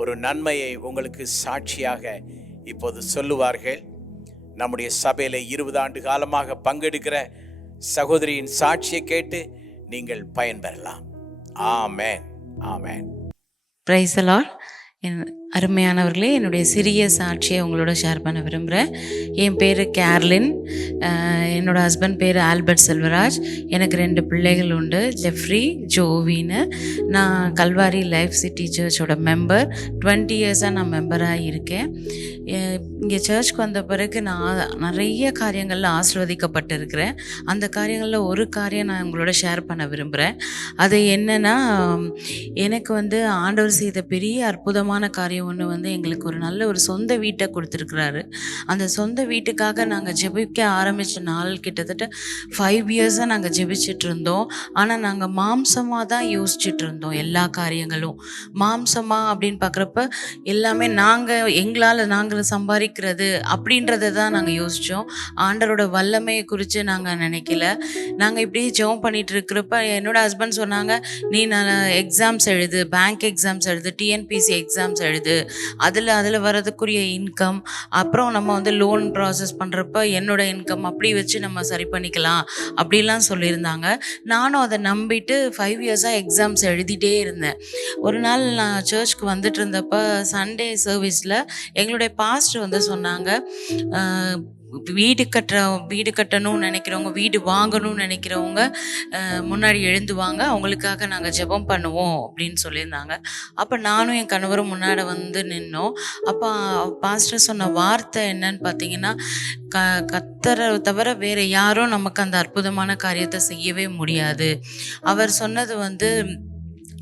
ஒரு நன்மையை உங்களுக்கு சாட்சியாக இப்போது சொல்லுவார்கள். நம்முடைய சபையில 20 ஆண்டு காலமாக பங்கெடுக்கிற சகோதரியின் சாட்சியை கேட்டு நீங்கள் பயன்பெறலாம். Amen, amen. Praise the lord. அருமையானவர்களே, என்னுடைய சிறிய சாட்சியை உங்களோட ஷேர் பண்ண விரும்புகிறேன். என் பேர் கேர்லின். என்னோடய ஹஸ்பண்ட் பேர் ஆல்பர்ட் செல்வராஜ். எனக்கு 2 பிள்ளைகள் உண்டு, ஜெஃப்ரி, ஜோவின்னு. நான் கல்வாரி லைஃப் சிட்டி சர்ச்சோட மெம்பர். 20 இயர்ஸாக நான் மெம்பராக இருக்கேன். இங்கே சர்ச்சுக்கு வந்த பிறகு நான் நிறைய காரியங்களில் ஆசீர்வதிக்கப்பட்டிருக்கிறேன். அந்த காரியங்களில் ஒரு காரியம் நான் உங்களோட ஷேர் பண்ண விரும்புகிறேன். அது என்னென்னா, எனக்கு ஆண்டவர் செய்த பெரிய அற்புதமான காரியம் ஒன்று எங்களுக்கு ஒரு நல்ல ஒரு சொந்த வீட்டை கொடுத்துருக்குறாரு. அந்த சொந்த வீட்டுக்காக நாங்கள் ஜெபிக்க ஆரம்பித்த நாள் கிட்டத்தட்ட 5 இயர்ஸாக நாங்கள் ஜெபிச்சுட்டு இருந்தோம். ஆனால் நாங்கள் மாம்சமாக தான் யோசிச்சுட்டு இருந்தோம். எல்லா காரியங்களும் மாம்சமாக அப்படின்னு பார்க்குறப்ப எல்லாமே நாங்கள் சம்பாதிக்கிறது அப்படின்றத தான் நாங்கள் யோசித்தோம். ஆண்டரோட வல்லமையை குறித்து நாங்கள் நினைக்கல. நாங்கள் இப்படியே ஜெபம் பண்ணிட்டு இருக்கிறப்ப என்னோட ஹஸ்பண்ட் சொன்னாங்க, நீ நான் எக்ஸாம்ஸ் எழுது, பேங்க் எக்ஸாம்ஸ் எழுது, டிஎன்பிசி எக்ஸாம்ஸ் எழுது, அதில் வரதுக்குரிய இன்கம், அப்புறம் நம்ம லோன் ப்ராசஸ் பண்ணுறப்ப என்னோட இன்கம் அப்படி வச்சு நம்ம சரி பண்ணிக்கலாம் அப்படிலாம் சொல்லியிருந்தாங்க. நானும் அதை நம்பிட்டு 5 இயர்ஸாக எக்ஸாம்ஸ் எழுதிட்டே இருந்தேன். ஒரு நாள் நான் சர்ச்சுக்கு வந்துட்டு இருந்தப்போ சண்டே சர்வீஸில் எங்களுடைய பாஸ்டர் சொன்னாங்க, வீடு கட்டணும்னு நினைக்கிறவங்க, வீடு வாங்கணும்னு நினைக்கிறவங்க முன்னாடி எழுந்துவாங்க, அவங்களுக்காக நாங்கள் ஜெபம் பண்ணுவோம் அப்படின்னு சொல்லியிருந்தாங்க. அப்போ நானும் என் கணவரும் முன்னாடி நின்னோம். அப்போ பாஸ்டர் சொன்ன வார்த்தை என்னன்னு பார்த்தீங்கன்னா, கர்த்தரை தவிர வேறு யாரும் நமக்கு அந்த அற்புதமான காரியத்தை செய்யவே முடியாது. அவர் சொன்னது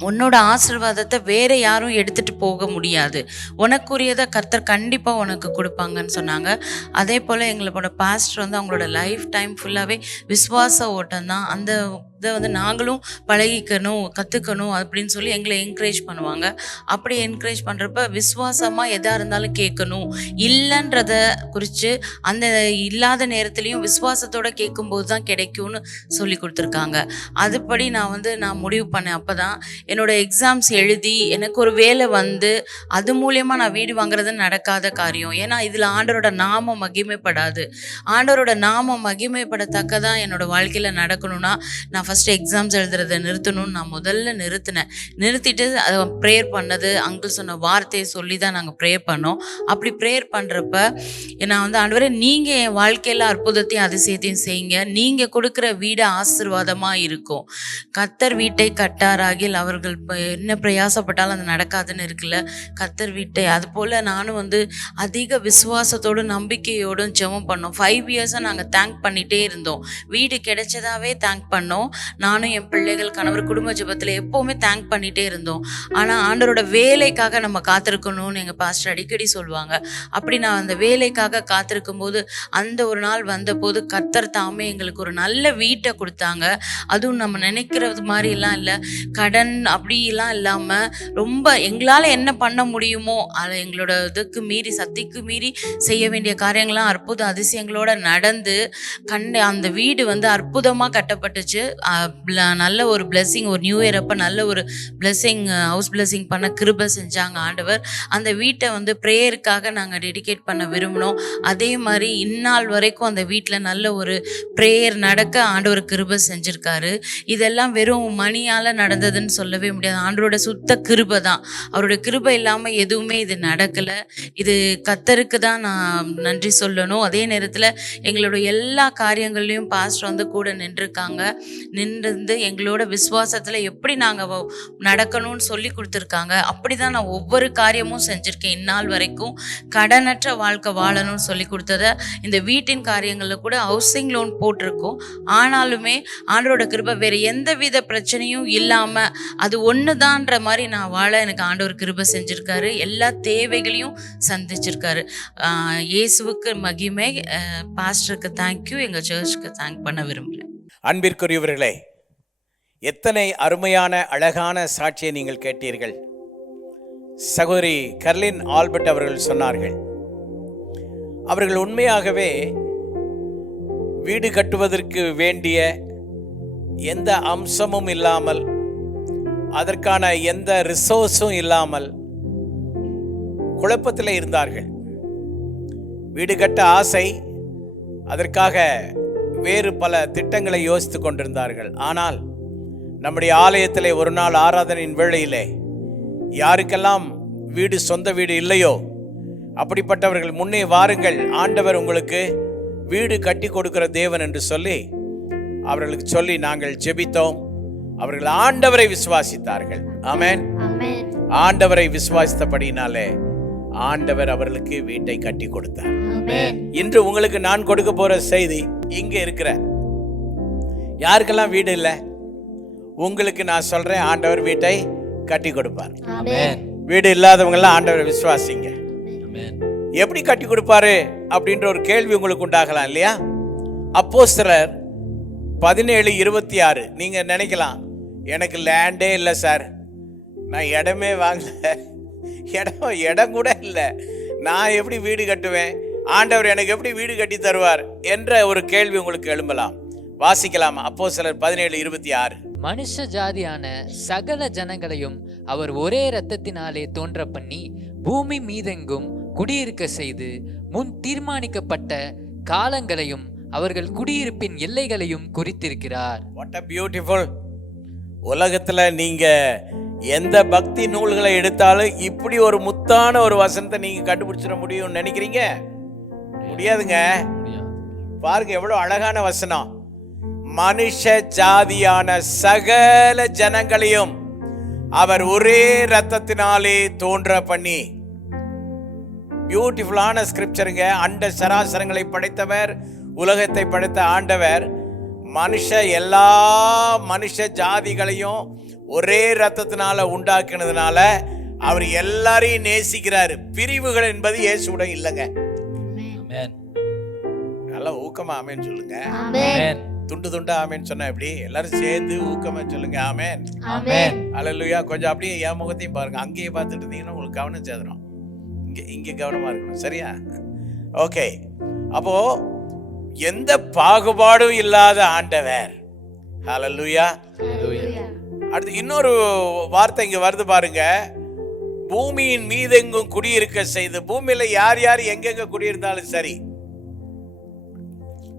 உன்னோட ஆசீர்வாதத்தை வேற யாரும் எடுத்துட்டு போக முடியாது, உனக்குரியதை கர்த்தர் கண்டிப்பாக உனக்கு கொடுப்பாங்கன்னு சொன்னாங்க. அதே போல் எங்களோட பாஸ்டர் அவங்களோட லைஃப் டைம் ஃபுல்லாகவே விசுவாச ஓட்டம் தான். அந்த இதை நாங்களும் பழகிக்கணும், கற்றுக்கணும் அப்படின்னு சொல்லி எங்களை என்கரேஜ் பண்ணுவாங்க. அப்படி என்கரேஜ் பண்ணுறப்ப விசுவாசமாக எதாக இருந்தாலும் கேட்கணும், இல்லைன்றத குறித்து அந்த இல்லாத நேரத்துலையும் விசுவாசத்தோடு கேட்கும்போது தான் கிடைக்கும்னு சொல்லி கொடுத்துருக்காங்க. அதுபடி நான் முடிவு பண்ணேன். அப்போ தான் என்னோடய எக்ஸாம்ஸ் எழுதி எனக்கு ஒரு வேலை அது மூலயமா நான் வீடு வாங்குறது நடக்காத காரியம். ஏன்னா இதில் ஆண்டவரோட நாமம் மகிமைப்படாது. ஆண்டவரோட நாமம் மகிமைப்படத்தக்கதான் என்னோடய வாழ்க்கையில் நடக்கணும்னா நான் ஃபஸ்ட்டு எக்ஸாம்ஸ் எழுதுறதை நிறுத்தணும்னு நான் முதல்ல நிறுத்திட்டு அதை ப்ரேயர் பண்ணது, அங்கிள் சொன்ன வார்த்தையை சொல்லி தான் நாங்கள் ப்ரேயர் பண்ணோம். அப்படி ப்ரேயர் பண்ணுறப்ப நான் வந்து, ஆண்டவரே நீங்கள் என் வாழ்க்கையில் அற்புதத்தையும் அதிசயத்தையும் செய்யுங்க, நீங்கள் கொடுக்குற வீடு ஆசீர்வாதமாக இருக்கும். கர்த்தர் வீட்டை கட்டாராகில் அவர்கள் என்ன பிரயாசப்பட்டாலும் அது நடக்காதுன்னு இருக்குல்ல, கர்த்தர் வீட்டை. அதுபோல் நானும் வந்து அதிக விசுவாசத்தோடும் நம்பிக்கையோடும் ஜெபம் பண்ணோம். 5 இயர்ஸாக நாங்கள் தேங்க் பண்ணிகிட்டே இருந்தோம். வீடு கிடைச்சதாவே தேங்க் பண்ணோம். நானும் என் பிள்ளைகள், கணவர், குடும்ப ஜெபத்தில் எப்போவுமே தேங்க் பண்ணிகிட்டே இருந்தோம். ஆனால் ஆண்டவரோட வேலைக்காக நம்ம காத்திருக்கணும்னு எங்கள் பாஸ்டர் அடிக்கடி சொல்லுவாங்க. அப்படி நான் அந்த வேலைக்காக காத்திருக்கும் போது அந்த ஒரு நாள் வந்தபோது கர்த்தர் தாமே எங்களுக்கு ஒரு நல்ல வீட்டை கொடுத்தாங்க. அதுவும் நம்ம நினைக்கிறது மாதிரிலாம் இல்லை, கடன் அப்படிலாம் இல்லாமல் ரொம்ப எங்களால் என்ன பண்ண முடியுமோ அதை எங்களோட இதுக்கு மீறி, சக்திக்கு மீறி செய்ய வேண்டிய காரியங்கள்லாம் அற்புத அதிசயங்களோட நடந்து அந்த வீடு வந்து அற்புதமாக கட்டப்பட்டுச்சு. நல்ல ஒரு பிளெஸ்ஸிங், ஒரு நியூ இயர் அப்போ நல்ல ஒரு பிளெஸ்ஸிங், ஹவுஸ் பிளெஸ்ஸிங் பண்ண கிருபை செஞ்சாங்க ஆண்டவர். அந்த வீட்டை வந்து ப்ரேயருக்காக நாங்கள் டெடிகேட் பண்ண விரும்பினோம். அதே மாதிரி இந்நாள் வரைக்கும் அந்த வீட்டில் நல்ல ஒரு ப்ரேயர் நடக்க ஆண்டவர் கிருபை செஞ்சுருக்காரு. இதெல்லாம் வெறும் மணியால் நடந்ததுன்னு சொல்லவே முடியாது. ஆண்டவரோட சுத்த கிருபை தான். அவரோட கிருபை இல்லாமல் எதுவுமே இது நடக்கலை. இது கர்த்தருக்கு தான் நான் நன்றி சொல்லணும். அதே நேரத்தில் எங்களோட எல்லா காரியங்கள்லையும் பாஸ்டர் வந்து கூட நின்றுருக்காங்க. நின்று எங்களோட விசுவாசத்தில் எப்படி நாங்கள் நடக்கணும்னு சொல்லி கொடுத்துருக்காங்க. அப்படி தான் நான் ஒவ்வொரு காரியமும் செஞ்சுருக்கேன். இந்நாள் வரைக்கும் கடனற்ற வாழ்க்கை வாழணும்னு சொல்லி கொடுத்ததை இந்த வீட்டின் காரியங்களில் கூட ஹவுசிங் லோன் போட்டிருக்கோம். ஆனாலுமே ஆண்டவரோட கிருபை வேறு எந்த வித பிரச்சனையும் இல்லாமல் அது ஒன்று தான்ற மாதிரி நான் வாழ எனக்கு ஆண்டவர் கிருபை செஞ்சுருக்காரு. எல்லா தேவைகளையும் சந்திச்சிருக்காரு. இயேசுவுக்கு மகிமை. பாஸ்டருக்கு தேங்க்யூ, எங்கள் சர்ச்சுக்கு தேங்க் பண்ண விரும்புகிறேன். அன்பிற்குரியவர்களே, எத்தனை அருமையான அழகான சாட்சியை நீங்கள் கேட்டீர்கள். சகோதரி கர்லின் ஆல்பர்ட் அவர்கள் சொன்னார்கள், அவர்கள் உண்மையாகவே வீடு கட்டுவதற்கு வேண்டிய எந்த அம்சமும் இல்லாமல், அதற்கான எந்த ரிசோர்ஸும் இல்லாமல் குழப்பத்தில் இருந்தார்கள். வீடு கட்ட ஆசை, அதற்காக வேறு பல திட்டங்களை யோசித்து கொண்டிருந்தார்கள். ஆனால் நம்முடைய ஆலயத்திலே ஒரு நாள் ஆராதனையின் வேளையிலே யாருக்கெல்லாம் வீடு, சொந்த வீடு இல்லையோ அப்படிப்பட்டவர்கள் முன்னே வாருங்கள், ஆண்டவர் உங்களுக்கு வீடு கட்டி கொடுக்கிற தேவன் என்று சொல்லி அவர்களுக்கு சொல்லி நாங்கள் ஜெபித்தோம். அவர்கள் ஆண்டவரை விசுவாசித்தார்கள். ஆமென். ஆண்டவரை விசுவாசித்தபடினாலே ஆண்டவர் அவர்களுக்கு வீட்டை கட்டி கொடுத்தார். இன்று உங்களுக்கு நான் கொடுக்க போற செய்தி, இங்க இருக்கிற யாருக்கெல்லாம் வீடு இல்லை, உங்களுக்கு நான் சொல்றேன், ஆண்டவர் வீட்டை கட்டி கொடுப்பார். வீடு இல்லாதவங்க எல்லாம் ஆண்டவரை விசுவாசிங்க. எப்படி கட்டி கொடுப்பாரு அப்படின்ற ஒரு கேள்வி உங்களுக்கு உண்டாகலாம் இல்லையா? அப்போஸ்தலர் 17:26. நீங்க நினைக்கலாம், எனக்கு லேண்டே இல்லை சார், நான் இடமே வாங்கல, இடம் கூட இல்லை, நான் எப்படி வீடு கட்டுவேன், ஆண்டவர் எனக்கு எப்படி வீடு கட்டி தருவார் என்ற ஒரு கேள்வி உங்களுக்கு எழும்பலாம். வாசிக்கலாம் அப்போஸ்தலர் 17:26. மனுஷ ஜாதியான சகல ஜனங்களையும் அவர் ஒரே இரத்தத்தினாலே தோன்ற பண்ணி பூமி மீதெங்கும் குடியிருக்க செய்து முன் தீர்மானிக்கப்பட்ட காலங்களையும் அவர்கள் குடியிருப்பின் எல்லைகளையும் குறித்திருக்கிறார். What a beautiful. உலகத்துல நீங்க எந்த பக்தி நூல்களை எடுத்தாலும் இப்படி ஒரு முத்தான ஒரு வசனத்தை நீங்க கண்டுபிடிச்சிட முடியும்னு நினைக்கிறீங்க? முடியாதுங்க. பாருங்க எவ்வளவு அழகான வசனம். மனுஷ ஜாதியான சகல ஜனங்களையும் அவர் ஒரே இரத்தத்தினாலே தோன்ற பண்ணி. பியூட்டிஃபுல்லான ஸ்கிரிப்சருங்க. அண்ட சராசரங்களை படைத்தவர், உலகத்தை படைத்த ஆண்டவர் எல்லா மனுஷ ஜாதிகளையும் ஒரே ரத்தத்தினால உண்டாக்குனதுனால அவர் எல்லாரையும் நேசிக்கிறாரு. பிரிவுகள் என்பது இயேசுவோட இல்லைங்க. நல்லா ஊக்கமா ஆமேன்னு சொல்லுங்க. துண்டு துண்டா ஆமேன்னு சொன்னா எப்படி? எல்லாரும் சேர்ந்து ஊக்கமா சொல்லுங்க. ஆமேன். அல்லேலூயா. கொஞ்சம் அப்படியே என் முகத்தையும் பாருங்க. அங்கேயே பார்த்துட்டு இருந்தீங்கன்னா உங்களுக்கு கவனம் சேதரும். இங்க கவனமா இருக்கணும். சரியா? ஓகே. அப்போ எந்த பாகுபாடும் இல்லாத ஆண்டவர். ஹல்லேலூயா. அடுத்து இன்னொரு வார்த்தை இங்க வருது பாருங்க. பூமியின் மீதெங்கும் குடியிருக்க செய்து. பூமியில யார் யார் எங்கெங்க குடியிருந்தாலும் சரி,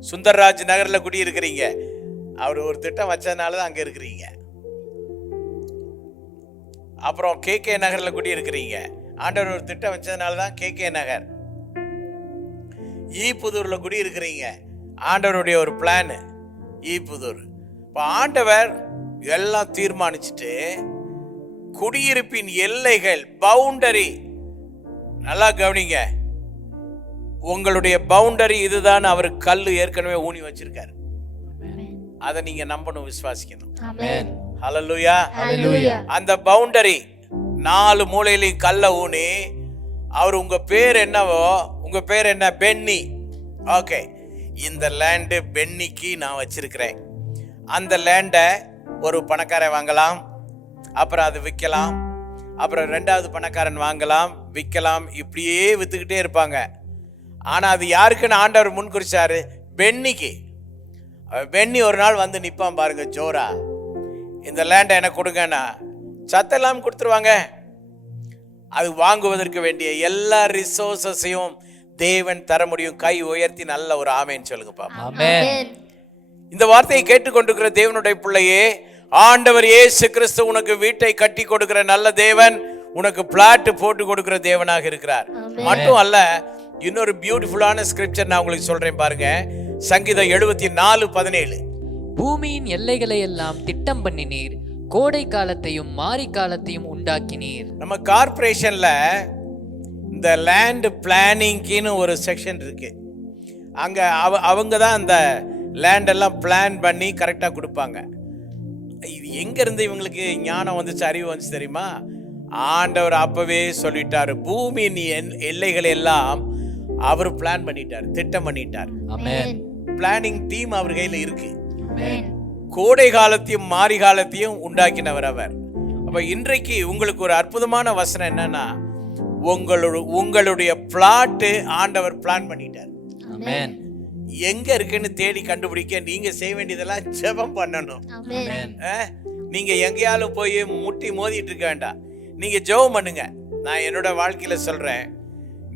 சுந்தர்ராஜ் நகர்ல குடியிருக்கிறீங்க, அவர் ஒரு திட்டம் வச்சதுனால தான் அங்க இருக்கிறீங்க. அப்புறம் KK நகர்ல குடி இருக்கிறீங்க. ஆண்டவர் ஒரு திட்டம் வச்சதுனால தான் KK நகர். ஈப்புதூர்ல குடி இருக்கிறீங்க. ஆண்டவருடைய ஒரு பிளான் ஈப்புதூர். இப்போ ஆண்டவர் எல்லாம் தீர்மானிச்சுட்டு குடியிருப்பின் எல்லைகள், பவுண்டரி, நல்லா கவனிங்க, உங்களுடைய பவுண்டரி இதுதான். அவர் கல் ஏற்கனவே ஊனி வச்சிருக்காரு. அதை நீங்க நம்பணும், விசுவாசிக்கணும். ஹல்லேலூயா. அந்த பவுண்டரி 4 மூலையிலையும் கல்ல ஊனி, அவர் உங்க பேர் என்னவோ, உங்க பேர் என்ன? பென்னி. ஓகே, இந்த லேண்டு பென்னிக்கு நான் வச்சிருக்கிறேன். அந்த லேண்டை ஒரு பணக்காரன் வாங்கலாம், அப்புறம் அது விற்கலாம், அப்புறம் 2வது பணக்காரன் வாங்கலாம், விற்கலாம், இப்படியே வித்துக்கிட்டே இருப்பாங்க. ஆனா அது யாருக்குன்னு ஆண்டவர் முன்குறிச்சாரு? பென்னிக்கு. பென்னி ஒரு நாள் வந்து நிப்பான் பாருங்க, ஜோரா, இந்த லேண்டை எனக்கு கொடுங்கன்னா சத்தெல்லாம் கொடுத்துருவாங்க. அது வாங்குவதற்கு வேண்டிய எல்லா ரிசோர்ஸஸையும் தேவன் தர முடியும். கை உயர்த்தி நல்ல ஒரு ஆமேன்னு சொல்லுங்க பாப்பா. இந்த வார்த்தையை கேட்டுக்கொண்டிருக்கிற தேவனுடைய பிள்ளையே, ஆண்டவர் இயேசு கிறிஸ்து உனக்கு வீட்டை கட்டி கொடுக்கிற நல்ல தேவன், உனக்கு பிளாட் போட்டு கொடுக்கிற தேவனாக இருக்கிறார். மட்டும் அல்ல, இன்னொரு பியூட்டிஃபுல்லான ஸ்கிரிப்சர் நான் உங்களுக்கு சொல்றேன் பாருங்க. சங்கீதம் 74:17. பூமியின் எல்லைகளை எல்லாம் திட்டம் பண்ணினீர், கோடை காலத்தையும் மாரி காலத்தையும் உண்டாக்கினீர். நம்ம கார்பரேஷன்ல இந்த லேண்ட் பிளானிங்னு ஒரு செக்ஷன் இருக்கு. அங்க அவங்க தான் அந்த லேண்ட் எல்லாம் பிளான் பண்ணி கரெக்டா கொடுப்பாங்க. இது எங்க இருந்து இவங்களுக்கு ஞானம் வந்துச்சு, அறிவு வந்துச்சு தெரியுமா? ஆண்டவர் அப்பவே சொல்லிட்டாரு, பூமியின் எல்லைகளை எல்லாம் அவர் பிளான் பண்ணிட்டார், திட்டம் பண்ணிட்டார். பிளானிங் டீம் அவர் கையில இருக்கு. கோடை காலத்தையும் மாரி காலத்தையும் உண்டாக்கினவர் அவர். அப்ப இன்றைக்கு உங்களுக்கு ஒரு அற்புதமான வசனம் என்னன்னா, உங்களுடைய பிளாட் ஆண்டவர் பிளான் பண்ணிட்டார். எங்க இருக்குன்னு தேடி கண்டுபிடிக்க நீங்க செய்ய வேண்டியதெல்லாம் ஜெபம் பண்ணணும். நீங்க எங்கேயாலும் போய் முட்டி மோதிட்டு இருக்க வேண்டாம், நீங்க ஜெபம் பண்ணுங்க. நான் என்னோட வாழ்க்கையில சொல்றேன்,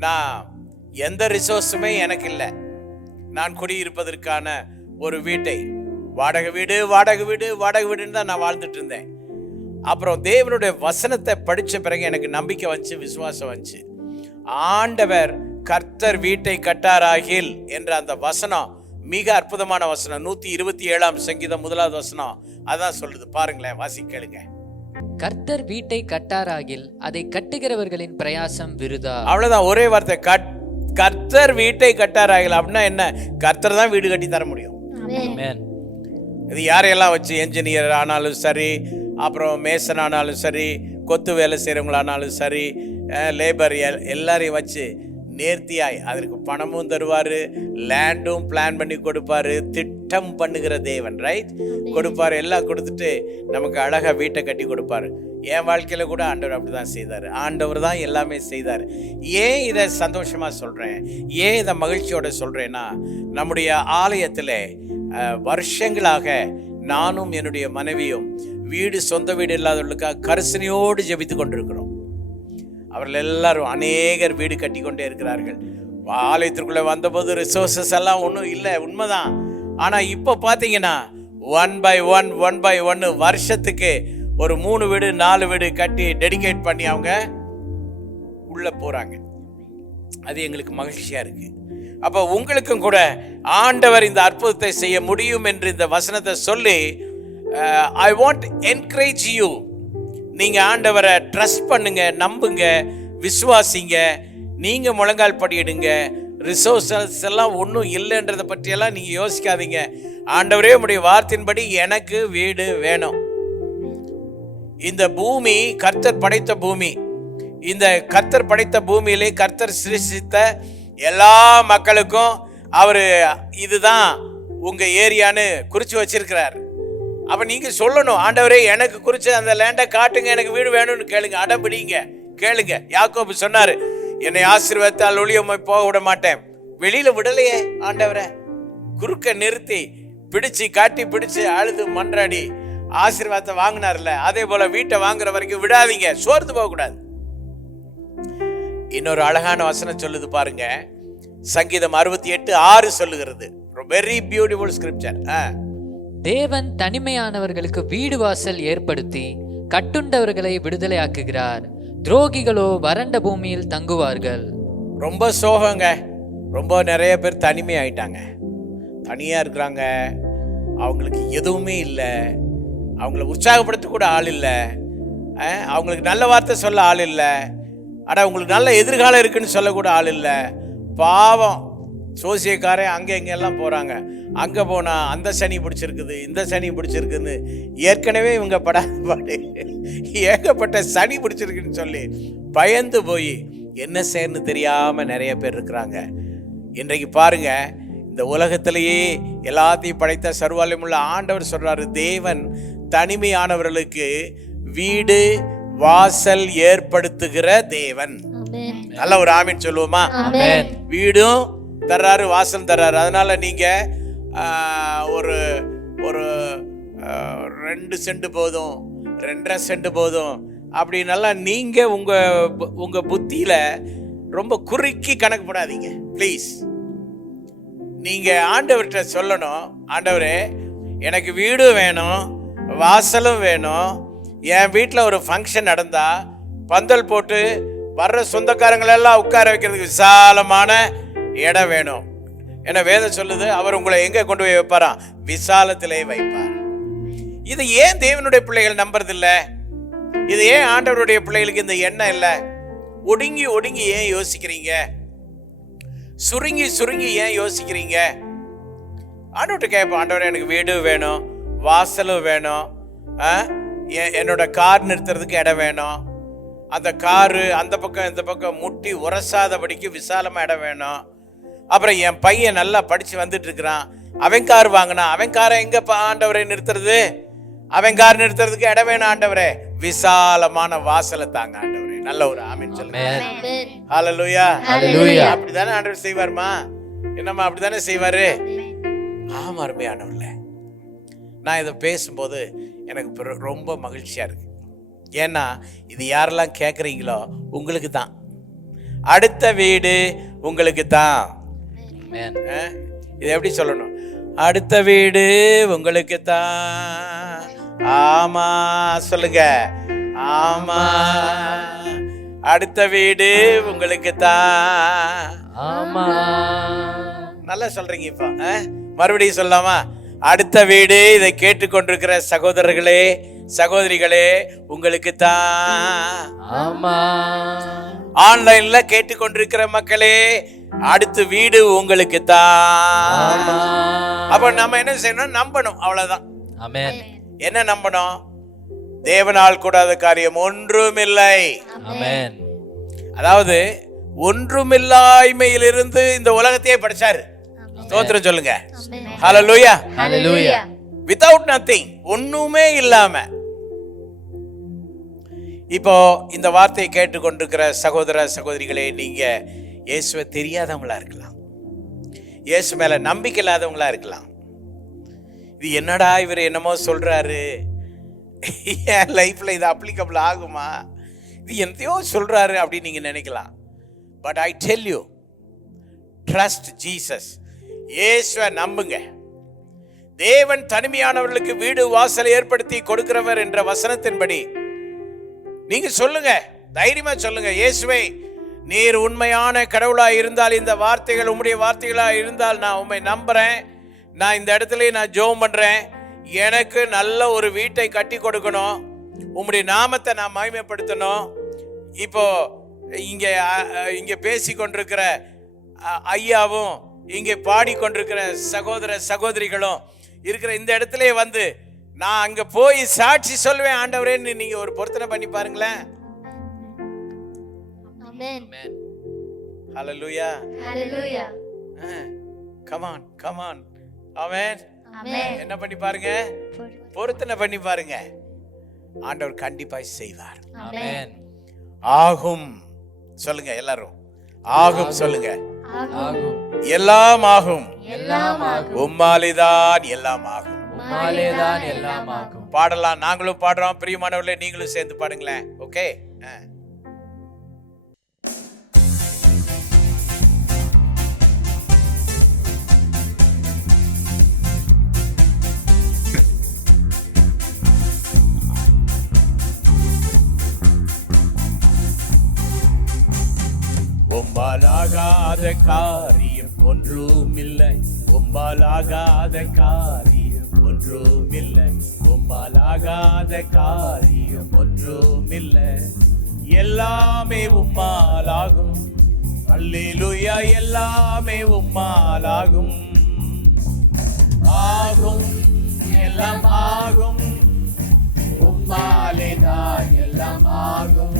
நான் எந்த ரிசோர்ஸுமே எனக்கு இல்லை. நான் குடியிருப்பதற்கான ஒரு வீட்டை வாடகை வீடுன்னு தான் நான் வாழ்ந்துட்டு இருந்தேன். அப்புறம் தேவனுடைய வசனத்தை படிச்ச பிறகு எனக்கு நம்பிக்கை வந்துச்சு, விசுவாசம் வந்துச்சு. ஆண்டவர் கர்த்தர் வீட்டை கட்டாராகில் என்ற அந்த வசனம் மிக அற்புதமான வசனம். 127 சங்கீதம் 1வது வசனம் அதான் சொல்லுது. பாருங்களேன், வாசி கேளுங்க. கர்த்தர் வீட்டை கட்டாராகில் அதை கட்டுகிறவர்களின் பிரயாசம் விருதா. அவ்வளவுதான், ஒரே வார்த்தை, கர்த்தர் வீட்டை கட்டாராகில். அப்படின்னா என்ன? கர்த்தர் தான் வீடு கட்டி தர முடியும். இது யாரையெல்லாம் வச்சு, என்ஜினியர் ஆனாலும் சரி, அப்புறம் மேசன் ஆனாலும் சரி, கொத்து வேலை செய்கிறவங்களானாலும் சரி, லேபர் எல்லாரையும் வச்சு நேர்த்தியாய் அதற்கு பணமும் தருவார், லேண்டும் பிளான் பண்ணி கொடுப்பாரு, திட்டம் பண்ணுகிற தேவன், ரைட், கொடுப்பாரு. எல்லாம் கொடுத்துட்டு நமக்கு அழகாக வீட்டை கட்டி கொடுப்பாரு. என் வாழ்க்கையில் கூட ஆண்டவர் அப்படி தான் செய்தார். ஆண்டவர் தான் எல்லாமே செய்தார். ஏன் இதை சந்தோஷமாக சொல்கிறேன், ஏன் இதை மகிழ்ச்சியோட சொல்கிறேன்னா, நம்முடைய ஆலயத்தில் வருஷங்களாக நானும் என்னுடைய மனைவியும் வீடு, சொந்த வீடு இல்லாதவர்களுக்காக கரிசனையோடு ஜெபித்து கொண்டிருக்கிறோம். அவர்கள் எல்லாரும் அநேகர் வீடு கட்டி கொண்டே இருக்கிறார்கள். ஆலயத்திற்குள்ளே வந்தபோது ரிசோர்ஸஸ் எல்லாம் ஒன்றும் இல்லை, உண்மைதான். ஆனால் இப்போ பார்த்தீங்கன்னா 1 by 1 வருஷத்துக்கு ஒரு 3 வீடு 4 வீடு கட்டி டெடிகேட் பண்ணி அவங்க உள்ளே போகிறாங்க. அது எங்களுக்கு மகிழ்ச்சியாக இருக்குது. அப்போ உங்களுக்கும் கூட ஆண்டவர் இந்த அற்புதத்தை செய்ய முடியும் என்று இந்த வசனத்தை சொல்லி, ஐ வாண்ட் என்கரேஜ் யூ. நீங்கள் ஆண்டவரை ட்ரஸ்ட் பண்ணுங்க, நம்புங்க, விசுவாசிங்க. நீங்கள் முழங்கால் படியிடுங்க. ரிசோர்ஸஸ் எல்லாம் ஒன்றும் இல்லைன்றதை பற்றியெல்லாம் நீங்கள் யோசிக்காதீங்க. ஆண்டவரே, உடைய வார்த்தையின்படி எனக்கு வீடு வேணும். இந்த பூமி கர்த்தர் படைத்த பூமி. இந்த கர்த்தர் படைத்த பூமியிலே கர்த்தர் சிருஷ்டித்த எல்லா மக்களுக்கும் அவர் இதுதான் உங்க ஏரியான்னு குறிச்சு வச்சிருக்கிறார். அப்ப நீங்க சொல்லணும், ஆண்டவரே எனக்கு குறிச்சு அந்த லேண்டை காட்டுங்க, எனக்கு வீடு வேணும்னு கேளுங்க, அடம்பிடிங்க, கேளுங்க. யாக்கோபு சொன்னாரு, என்னை ஆசீர்வாதத்தால் ஒளியமை போக விட மாட்டேன். வெளியில விடலையே ஆண்டவரை, குறுக்க நிறுத்தி பிடிச்சு காட்டி பிடிச்சு அழுது மன்றாடி ஆசீர்வாதத்தை வாங்கினார்ல, அதே போல வீட்டை வாங்குற வரைக்கும் விடாதீங்க, சோர்ந்து போக கூடாது. இன்னொரு அழகான வசனம் சொல்லுது பாருங்க, சங்கீதம் 68:6 சொல்லுகிறது. Very beautiful scripture. தேவன் தனிமையானவர்களுக்கு வீடு வாசல் ஏற்படுத்தி கட்டுண்டவர்களை விடுதலையாக்குகிறார். துரோகிகளோ வறண்ட பூமியில் தங்குவார்கள். ரொம்ப சோகங்க. ரொம்ப நிறைய பேர் தனிமை ஆயிட்டாங்க, தனியாக இருக்கிறாங்க. அவங்களுக்கு எதுவுமே இல்லை, அவங்கள உற்சாகப்படுத்த கூட ஆள் இல்லை, அவங்களுக்கு நல்ல வார்த்தை சொல்ல ஆள் இல்லை, ஆனால் உங்களுக்கு நல்ல எதிர்காலம் இருக்குன்னு சொல்லக்கூட ஆள் இல்லை. பாவம் சோசியக்காரன் அங்கே இங்கெல்லாம் போகிறாங்க. அங்கே போனால் அந்த சனி பிடிச்சிருக்குது, இந்த சனி பிடிச்சிருக்குன்னு ஏற்கனவே இவங்க படாது ஏகப்பட்ட சனி பிடிச்சிருக்குன்னு சொல்லி பயந்து போய் என்ன செய்யணும்னு தெரியாமல் நிறைய பேர் இருக்கிறாங்க. இன்றைக்கு பாருங்க, இந்த உலகத்திலேயே எல்லாத்தையும் படைத்த சர்வவல்லமையுள்ள ஆண்டவர் சொல்றாரு, தேவன் தனிமையானவர்களுக்கு வீடு வாசல் ஏற்படுத்துகிற தேவன். நல்ல ஒரு ஆமீன் சொல்லுவோமா? வீடும் தர்றாரு, வாசல் தர்றாரு. அதனால நீங்க ஒரு ஒரு 2 சென்ட் போதும், 2.5 சென்ட் போதும் அப்படின்னெல்லாம் நீங்க உங்க புத்தியில ரொம்ப குறுக்கி கணக்கு போடாதீங்க ப்ளீஸ். நீங்க ஆண்டவர்கிட்ட சொல்லணும், ஆண்டவரே எனக்கு வீடும் வேணும், வாசலும் வேணும். என் வீட்டில் ஒரு ஃபங்க்ஷன் நடந்தா பந்தல் போட்டு வர்ற சொந்தக்காரங்களெல்லாம் உட்கார வைக்கிறதுக்கு விசாலமான இடம் வேணும். ஏன்னா வேதம் சொல்லுது, அவர் உங்களை எங்கே கொண்டு போய் வைப்பாராம்? விசாலத்திலே வைப்பார். இது ஏன் தேவனுடைய பிள்ளைகள் நம்புறதில்லை? இது ஏன் ஆண்டவருடைய பிள்ளைகளுக்கு இந்த எண்ணம் இல்லை? ஒடுங்கி ஒடுங்கி ஏன் யோசிக்கிறீங்க? சுருங்கி சுருங்கி ஏன் யோசிக்கிறீங்க? ஆண்டவர்கிட்ட கேட்போம், ஆண்டவரே எனக்கு வீடு வேணும், வாசலும் வேணும், என்னோட கார் நிறுத்துறதுக்கு இடம் வேணும், அந்த காரு அந்த பக்கம் இந்த பக்கம் முட்டி உரசாதபடிக்கு விசாலமாக இடம் வேணும். அப்புறம் என் பையன் நல்லா படித்து வந்துட்டு இருக்கிறான், அவன் கார் வாங்கினா, அவன் காரை எங்கே ஆண்டவரை நிறுத்துறது? அவன் கார் நிறுத்துறதுக்கு இடம் வேணும் ஆண்டவரே, விசாலமான வாசலை தாங்க ஆண்டவரே. நல்ல ஒரு ஆமீன் சொல்லுங்க. ஹல்லேலூயா. அப்படிதானே ஆண்டவர் செய்வார்மா? என்னம்மா அப்படிதானே செய்வாரு? ஆமா, அருமையானவர்களே, நான் இதை பேசும்போது எனக்கு ரொம்ப மகிழ்ச்சியா இருக்கு. ஏன்னா இது யாரெல்லாம் கேட்குறீங்களோ உங்களுக்கு தான். அடுத்த வீடு உங்களுக்கு தான். இது எப்படி சொல்லணும்? அடுத்த வீடு உங்களுக்கு தான். ஆமா சொல்லுங்க. ஆமா, அடுத்த வீடு உங்களுக்கு தான். ஆமா, நல்லா சொல்றீங்க. இப்போ மறுபடியும் சொல்லலாமா? அடுத்த வீடு. இதை கேட்டுக்கொண்டிருக்கிற சகோதரர்களே சகோதரிகளே உங்களுக்கு தான். ஆமா, ஆன்லைன்ல கேட்டுக்கொண்டிருக்கிற மக்களே அடுத்த வீடு உங்களுக்கு தான். அப்ப நம்ம என்ன செய்யணும்? நம்பணும், அவ்வளவுதான். ஆமென். என்ன நம்பணும்? தேவனால் கூடாத காரியம் ஒன்றுமில்லை. ஆமென். அதாவது ஒன்றுமில்லாய்மையிலிருந்து இந்த உலகத்தையே படைச்சாரு. ஸ்தோத்திரம் சொல்லுங்க. ஹல்லேலூயா. ஹல்லேலூயா. Without nothing, ஒண்ணுமே இல்லாம. இப்போ இந்த வார்த்தையை கேட்டுக்கொண்டிருக்கிற சகோதர சகோதரிகளே, நீங்க இயேசுவை தெரியாதவங்களா இருக்கலாம், இயேசு மேல நம்பிக்கை இல்லாதவங்களா இருக்கலாம். இது என்னடா இவர் என்னமோ சொல்றாரு, என் லைஃப்ல இது அப்ளிகபிள் ஆகுமா, இது என்னத்தையோ சொல்றாரு அப்படின்னு நீங்க நினைக்கலாம். But I tell you, trust Jesus. இயேசுவை நம்புங்க. தேவன் தனிமையானவர்களுக்கு வீடு வாசல் ஏற்படுத்தி கொடுக்கிறவர் என்ற வசனத்தின்படி நீங்க சொல்லுங்க, தைரியமா சொல்லுங்க, இயேசுவை நீர் உண்மையான கடவுளாய் இருந்தால், இந்த வார்த்தைகள் உம்முடைய வார்த்தைகளாக இருந்தால் நான் உண்மை நம்புறேன். நான் இந்த இடத்துல நான் ஜெபம் பண்றேன், எனக்கு நல்ல ஒரு வீட்டை கட்டி கொடுக்கணும், உம்முடைய நாமத்தை நான் மகிமைப்படுத்தணும். இப்போ இங்க பேசி கொண்டிருக்கிற ஐயாவும் இங்கே பாடிக்கொண்டிருக்கிற சகோதர சகோதரிகளும் இருக்கிற இந்த இடத்துல வந்து நான் அங்க போய் சாட்சி சொல்வேன் ஆண்டவரேன்னு நீங்க ஒரு பொருத்தனை பண்ணி பாருங்களேன். Amen. Hallelujah. Hallelujah. Come on, come on. Amen. Amen. என்ன பண்ணி பாருங்க, பொருத்தனை பண்ணி பாருங்க, ஆண்டவர் கண்டிப்பா செய்வார். ஆமென். ஆகும் சொல்லுங்க எல்லாரும், ஆகும் சொல்லுங்க. ஆகும். எல்லாம் ஆகும். எல்லாம் ஆகும். உம்மாலேதான் எல்லாம் ஆகும். உம்மாலேதான் எல்லாம் ஆகும். பாடலாம், நாங்களும் பாடுறோம். பிரியமானவர்களே, நீங்களும் சேர்ந்து பாடுங்களேன். ஓகே. ஆகாத காரியம் ஒன்றுமில்லை, உம்மால் ஆகாத காரியம் ஒன்றுமில்லை, உம்மால் ஆகாத காரியம் ஒன்றுமில்லை. எல்லாமே உம்மால் ஆகும், அல்லேலூயா, எல்லாமே உம்மால் ஆகும். ஆகும், எல்லாம் ஆகும், உம்மாலே தான் எல்லாம் ஆகும்.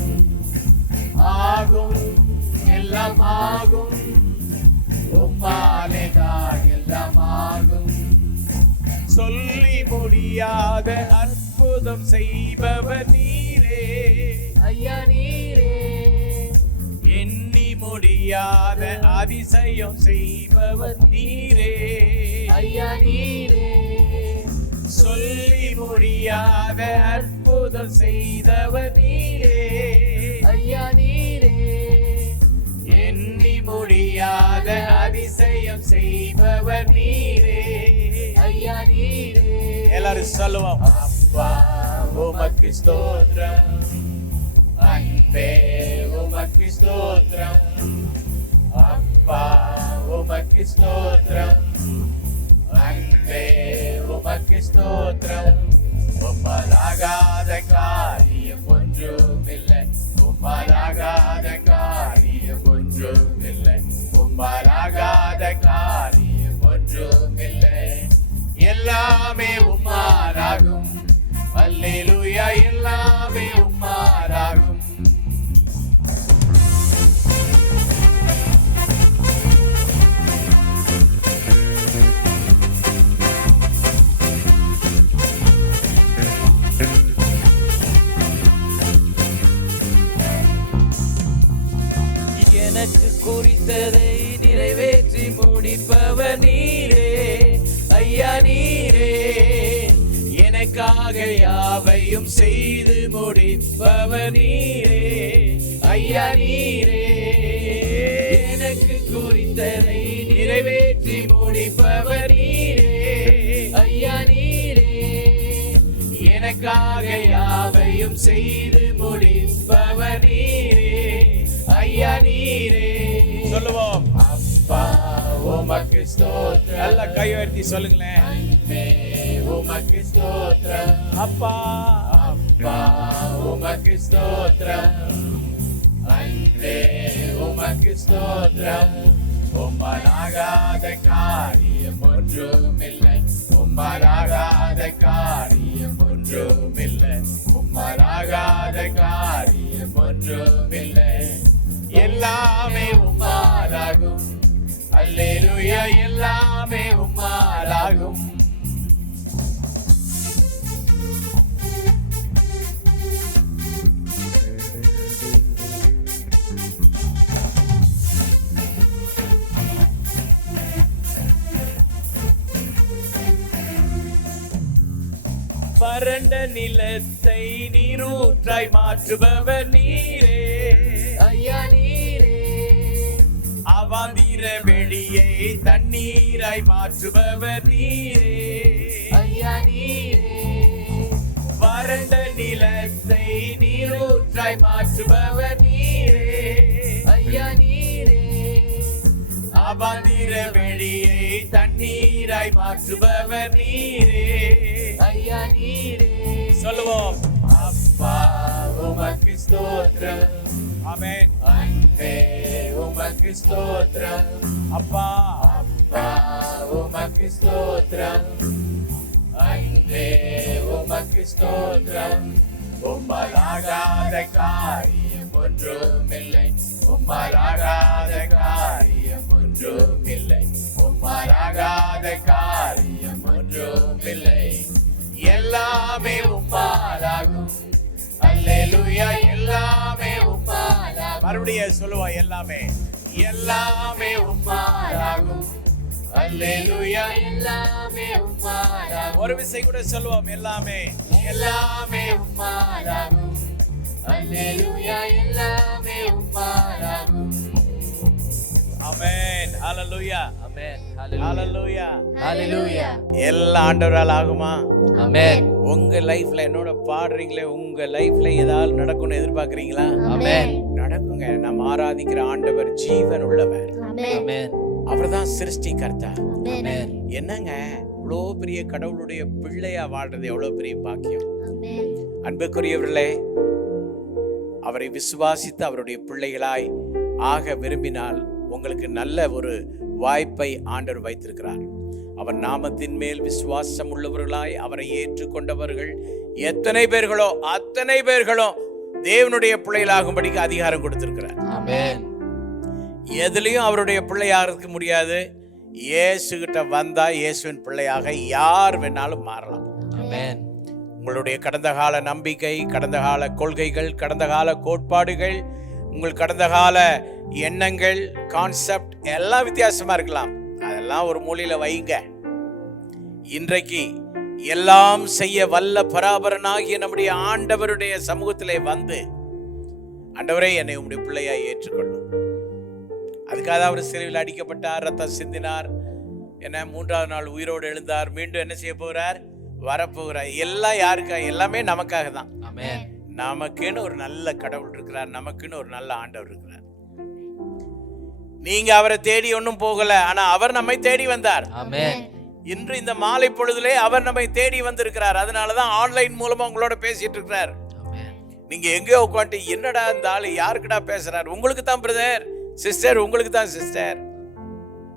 ஆகும், எல்லாம் ஆகும், உம்மாலே தான் எல்லாம் ஆகும். சொல்லி முடியாத அற்புதம் செய்பவர் நீரே ஐயா, நீரே. எண்ணி முடியாத அதிசயம் செய்பவர் நீரே ஐயா, நீரே. சொல்லி முடியாத அற்புதம் செய்தவர் நீரே ஐயா, நீரே. எண்ணி முடியாத அதிசயம் செய்பவர் நீரே ஐயா, நீரே. எல்லாரும் சொல்லுவோம். அப்பா உமக்கு ஸ்தோத்திரம், அன்பே உமக்கு ஸ்தோத்திரம், அப்பா உமக்கு ஸ்தோத்திரம், அன்பே உமக்கு ஸ்தோத்திரம். உம்மால் ஆகாத காரியம் ஒன்றுமில்லை, உம்மால் ஆகாத காரியம் ஒன்றுமில்லை, உம்மால் ஆகாத காரியம் ஒன்றுமில்லை. எல்லாமே உம்மாலாகும், அல்லேலூயா, எல்லாமே உம்மாலாகும். எனக்கு குறித்ததை நிறைவேற்றி முடிப்பவர் நீரே ஐயா, நீரே. எனக்காக யாவையும் செய்து முடிப்பவர் நீரே ஐயா, நீரே. எனக்கு குறித்ததை நிறைவேற்றி முடிப்பவர் நீரே ஐயா, நீரே. எனக்காக யாவையும் செய்து முடிப்பவர் நீரே ஐயா, நீரே. சொல்லுவோம். அப்பா உமக்கு ஸ்தோத்திரம். நல்ல கை உயர்த்தி சொல்லுங்களேன். அன்பே உமக்கு ஸ்தோத்திரம், அப்பா, அப்பா உமக்கு ஸ்தோத்திரம், அன்பே உமக்கு ஸ்தோத்திரம். உம்மால் ஆகாத காரியம் ஒன்றுமில்லை, உம்மால் ஆகாத காரியம் ஒன்றுமில்லை, உம்மால் ஆகாத காரியம் ஒன்றுமில்லை. எல்லாமே உம்மாலாகும், அல்லேலூயா, எல்லாமே உம்மாலாகும். வறண்ட நிலத்தை நீரூற்றாய் மாற்றுபவர் நீரே ஐயா, நீரே. அவாந்திர வெளியை தண்ணீராய் மாற்றுபவர் நீரே ஐயா, நீரே. வறண்ட நிலத்தை நீரூற்றாய் மாற்றுபவர் நீரே ஐயா, நீரே. அவாந்திர வெளியை தண்ணீராய் மாற்றுபவர் நீரே ஐயா, நீரே. சொல்லுவோம். அப்பா உமக்கு ஸ்தோத்திரம், ஆமென். அன்பே உமக்கு ஸ்தோத்திரம், அப்பா, அப்பா உமக்கு ஸ்தோத்திரம், அன்பே உமக்கு ஸ்தோத்திரம். உம்மால் ஆகாத காரியம் ஒன்றுமில்லை, உம்மால் ஆகாத காரியம் ஒன்றுமில்லை, உம்மால் ஆகாத காரியம் ஒன்றுமில்லை. எல்லாமே உம்மாலாகும், அல்லேலூயா, எல்லாமே உம்மாலாகும். மறுபடியும் சொல்லுவோம். எல்லாமே, எல்லாமே உம்மாலாகும், அல்லேலூயா, எல்லாமே உம்மாலாகும். ஒரு விசை கூட சொல்லுவோம். எல்லாமே, எல்லாமே உம்மாலாகும், அல்லேலூயா, எல்லாமே உம்மாலாகும். ஆமென், ஹalleluya, ஆமென், ஹalleluya, ஹalleluya. எல்லாம் ஆண்டவரால் ஆகுமா? ஆமென். உங்க லைஃப்ல என்னோட பாடுறீங்களே, உங்க லைஃப்ல ஏதாவது நடக்கும்னு எதிர்பார்க்கறீங்களா? ஆமென். நடக்குங்க. நம்ம ஆராதிக்கிற ஆண்டவர் ஜீவன் உள்ளவர். ஆமென். அவர்தான் சிருஷ்டிகர்த்தா. ஆமென். என்னங்க இவ்வளோ பெரிய கடவுளுடைய பிள்ளையா வாழ்றது எவ்வளவு பெரிய பாக்கியம். அன்புக்குரியவர்களே, அவரை விசுவாசித்து அவருடைய பிள்ளைகளாய் ஆக விரும்பினால் உங்களுக்கு நல்ல ஒரு வாய்ப்பை ஆண்டவர் வைத்திருக்கிறார். அவர் நாமத்தின் மேல் விசுவாசம் உள்ளவர்களாய் அவரை ஏற்றுக்கொண்டவர்கள் எத்தனை பேர்களோ அத்தனை பேர்களும் தேவனுடைய பிள்ளைகளாகும்படிக்கு அதிகாரம் கொடுத்திருக்கிறார். ஆமென். எதுலயும் அவருடைய பிள்ளையாக முடியாது. இயேசு கிட்ட வந்தா இயேசுவின் பிள்ளையாக யார் வேணாலும் மாறலாம். ஆமென். உங்களுடைய கடந்த கால நம்பிக்கை, கடந்த கால கொள்கைகள், கடந்த கால கோட்பாடுகள், உங்கள் கடந்த கால எண்ணங்கள், கான்செப்ட் எல்லாம் வித்தியாசமா இருக்கலாம். அதெல்லாம் ஒரு மூலையில வைங்க. இன்றைக்கு எல்லாம் செய்ய வல்ல பராபரனாகிய நம்முடைய ஆண்டவருடைய சமூகத்திலே வந்து, ஆண்டவரே என்னை உம்முடைய பிள்ளையாய் ஏற்றுக்கொள்ளும். அதுக்காக அவர் சிலுவையில் அடிக்கப்பட்டார், ரத்தம் சிந்தினார், என்ன 3ஆவது நாள் உயிரோடு எழுந்தார், மீண்டும் என்ன செய்ய போகிறார், வரப்போகிறார். எல்லாம் யாருக்கா? எல்லாமே நமக்காக தான். ஆமென். நமக்குன்னு ஒரு நல்ல கடவுள் இருக்கிறார், நமக்குன்னு ஒரு நல்ல ஆண்டவர் இருக்கிறார். நீங்க அவரை தேடி ஒன்றும் போகல, ஆனா அவர் நம்மை தேடி வந்தார். ஆமென். இன்று இந்த மாலை பொழுதிலே அவர் நம்மை தேடி வந்திருக்கிறார். அதனாலதான் ஆன்லைன் மூலமா உங்களோட பேசிட்டு இருக்கிறார். ஆமென். நீங்க எங்கேயோ உட்காந்து என்னடா இந்த ஆளு யாருக்குடா பேசுறாரு? உங்களுக்கு தான் பிரதர், சிஸ்டர், உங்களுக்கு தான் சிஸ்டர்.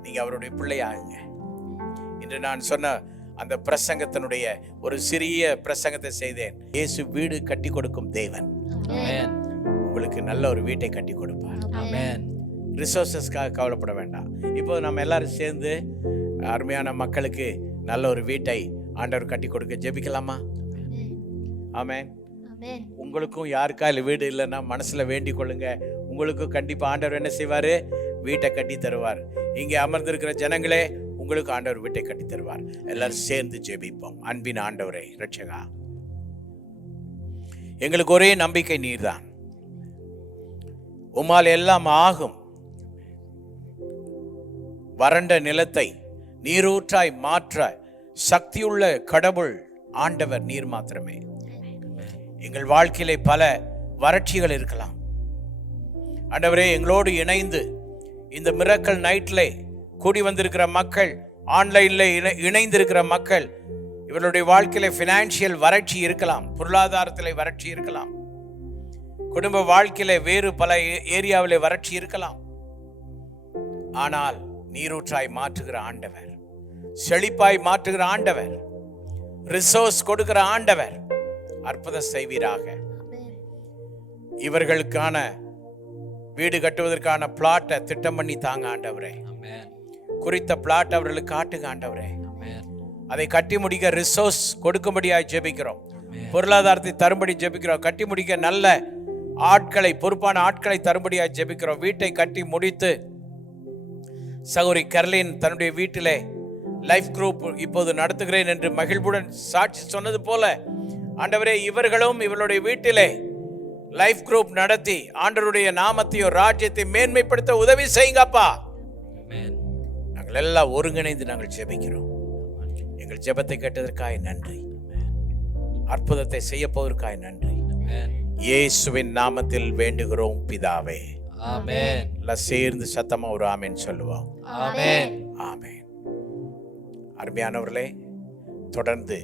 நீங்க அவருடைய பிள்ளையாகுங்க. இன்று நான் சொன்ன அந்த பிரசங்கத்தினுடைய ஒரு சிறிய பிரசங்கத்தை செய்தேன். இயேசு வீடு கட்டி கொடுக்கும் தேவன். ஆமென். உங்களுக்கு நல்ல ஒரு வீட்டை கட்டி கொடுப்பார். ஆமென். ரிசோர்சஸ்க்காக கவலைப்பட வேண்டாம். இப்போ நம்ம எல்லாரும் சேர்ந்து அருமையான மக்களுக்கு நல்ல ஒரு வீட்டை ஆண்டவர் கட்டி கொடுக்க ஜெபிக்கலாமா? ஆமென். உங்களுக்கும் யாருக்கா இல்லை வீடு இல்லைன்னா மனசுல வேண்டிக் கொள்ளுங்க. உங்களுக்கும் கண்டிப்பா ஆண்டவர் என்ன செய்வாரு? வீட்டை கட்டி தருவார். இங்கே அமர்ந்திருக்கிற ஜனங்களே, உங்களுக்கு ஆண்டவர் வீட்டை கட்டி தருவார். எல்லாரும் சேர்ந்து ஜெபிப்போம். அன்பின் ஆண்டவரே, இரட்சகா, எங்களுக்கு ஒரே நம்பிக்கை நீர்தான். உம்மால் எல்லாம் ஆகும். வறண்ட நிலத்தை நீரூற்றாய் மாற்ற சக்தியுள்ள கடவுள் ஆண்டவர் நீர் மாத்திரமே. எங்கள் வாழ்க்கையிலே பல வறட்சிகள் இருக்கலாம். ஆண்டவரே, எங்களோடு இணைந்து இந்த மிரக்கல் நைட்ல கூடி வந்திருக்கிற மக்கள், ஆன்லைன்ல இணைந்திருக்கிற மக்கள், இவர்களுடைய வாழ்க்கையில பினான்சியல் வறட்சி இருக்கலாம், பொருளாதாரத்தில் வறட்சி இருக்கலாம், குடும்ப வாழ்க்கையில வேறு பல ஏரியாவிலே வறட்சி இருக்கலாம். ஆனால் நீரூற்றாய் மாற்றுகிற ஆண்டவர், செழிப்பாய் மாற்றுகிற ஆண்டவர், ரிசோர்ஸ் கொடுக்கிற ஆண்டவர், அற்புதம் செய்வீராக. இவர்களுக்கான வீடு கட்டுவதற்கான பிளாட்டை திட்டம் பண்ணி தாங்க ஆண்டவரே. குறித்த பிளாட் அவர்களுக்கு காட்டுங்க ஆண்டவரே. அதை கட்டி முடிக்க ரிசோர்ஸ் கொடுக்கும்படியாய் ஜெபிக்கிறோம். பொருளாதாரத்தை தரும்படி ஜெபிக்கிறோம். கட்டி முடிக்க நல்ல ஆட்களை, பொறுப்பான ஆட்களை தரும்படியாய் ஜெபிக்கிறோம். வீட்டை கட்டி முடித்து சகோதரி கர்லின் தன்னுடைய வீட்டிலே லைஃப் குரூப் இப்போது நடத்துகிறேன் என்று மகிழ்வுடன் சாட்சி சொன்னது போல, ஆண்டவரே, இவர்களும் இவருடைய வீட்டிலே லைஃப் குரூப் நடத்தி ஆண்டவருடைய நாமத்தையும் ராஜ்யத்தை மேன்மைப்படுத்த உதவி செய்யுங்கப்பா. நாங்கள் எல்லாம் ஒருங்கிணைந்து நாங்கள் ஜெபிக்கிறோம். எங்கள் ஜெபத்தை கேட்டதற்காக நன்றி. அற்புதத்தை செய்ய போவதற்காக நன்றி. இயேசுவின் நாமத்தில் வேண்டுகிறோம் பிதாவே. ஆமென். எல்லாம் சேர்ந்து சத்தமா ஒரு ஆமென் சொல்லுவோம். ஆமென். ஆமென். அருமையானவர்களே, தொடர்ந்து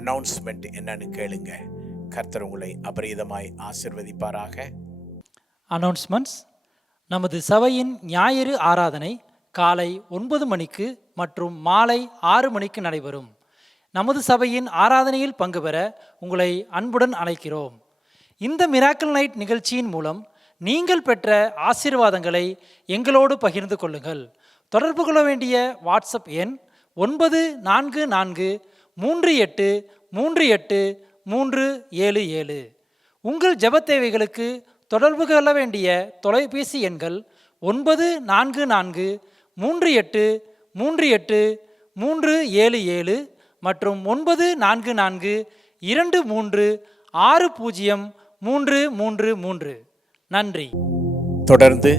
அனௌன்ஸ்மெண்ட் என்னன்னு கேளுங்க. கர்த்தர் உங்களை அபரீதமாய் ஆசீர்வதிப்பாராக. அனௌன்ஸ்மெண்ட்ஸ். நமது சபையின் ஞாயிறு ஆராதனை காலை 9 மணிக்கு மற்றும் மாலை 6 மணிக்கு நடைபெறும். நமது சபையின் ஆராதனையில் பங்கு பெற உங்களை அன்புடன் அழைக்கிறோம். இந்த மிராக்கிள் நைட் நிகழ்ச்சியின் மூலம் நீங்கள் பெற்ற ஆசீர்வாதங்களை எங்களோடு பகிர்ந்து கொள்ளுங்கள். தொடர்பு கொள்ள வேண்டிய வாட்ஸ்அப் எண் 9444383877. உங்கள் ஜெப தேவைகளுக்கு தொடர்பு கொள்ள வேண்டிய தொலைபேசி எண்கள் 9443838377 மற்றும் 9442360333. நன்றி. தொடர்ந்து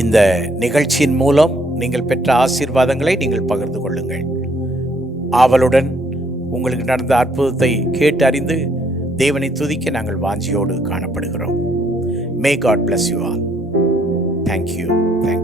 இந்த நிகழ்ச்சியின் மூலம் நீங்கள் பெற்ற ஆசீர்வாதங்களை நீங்கள் பகிர்ந்து கொள்ளுங்கள். ஆவலுடன் உங்களுக்கு நடந்த அற்புதத்தை கேட்டு அறிந்து தேவனை துதிக்க நாங்கள் வாஞ்சியோடு காணப்படுகிறோம். May God bless you all. Thank you thank you.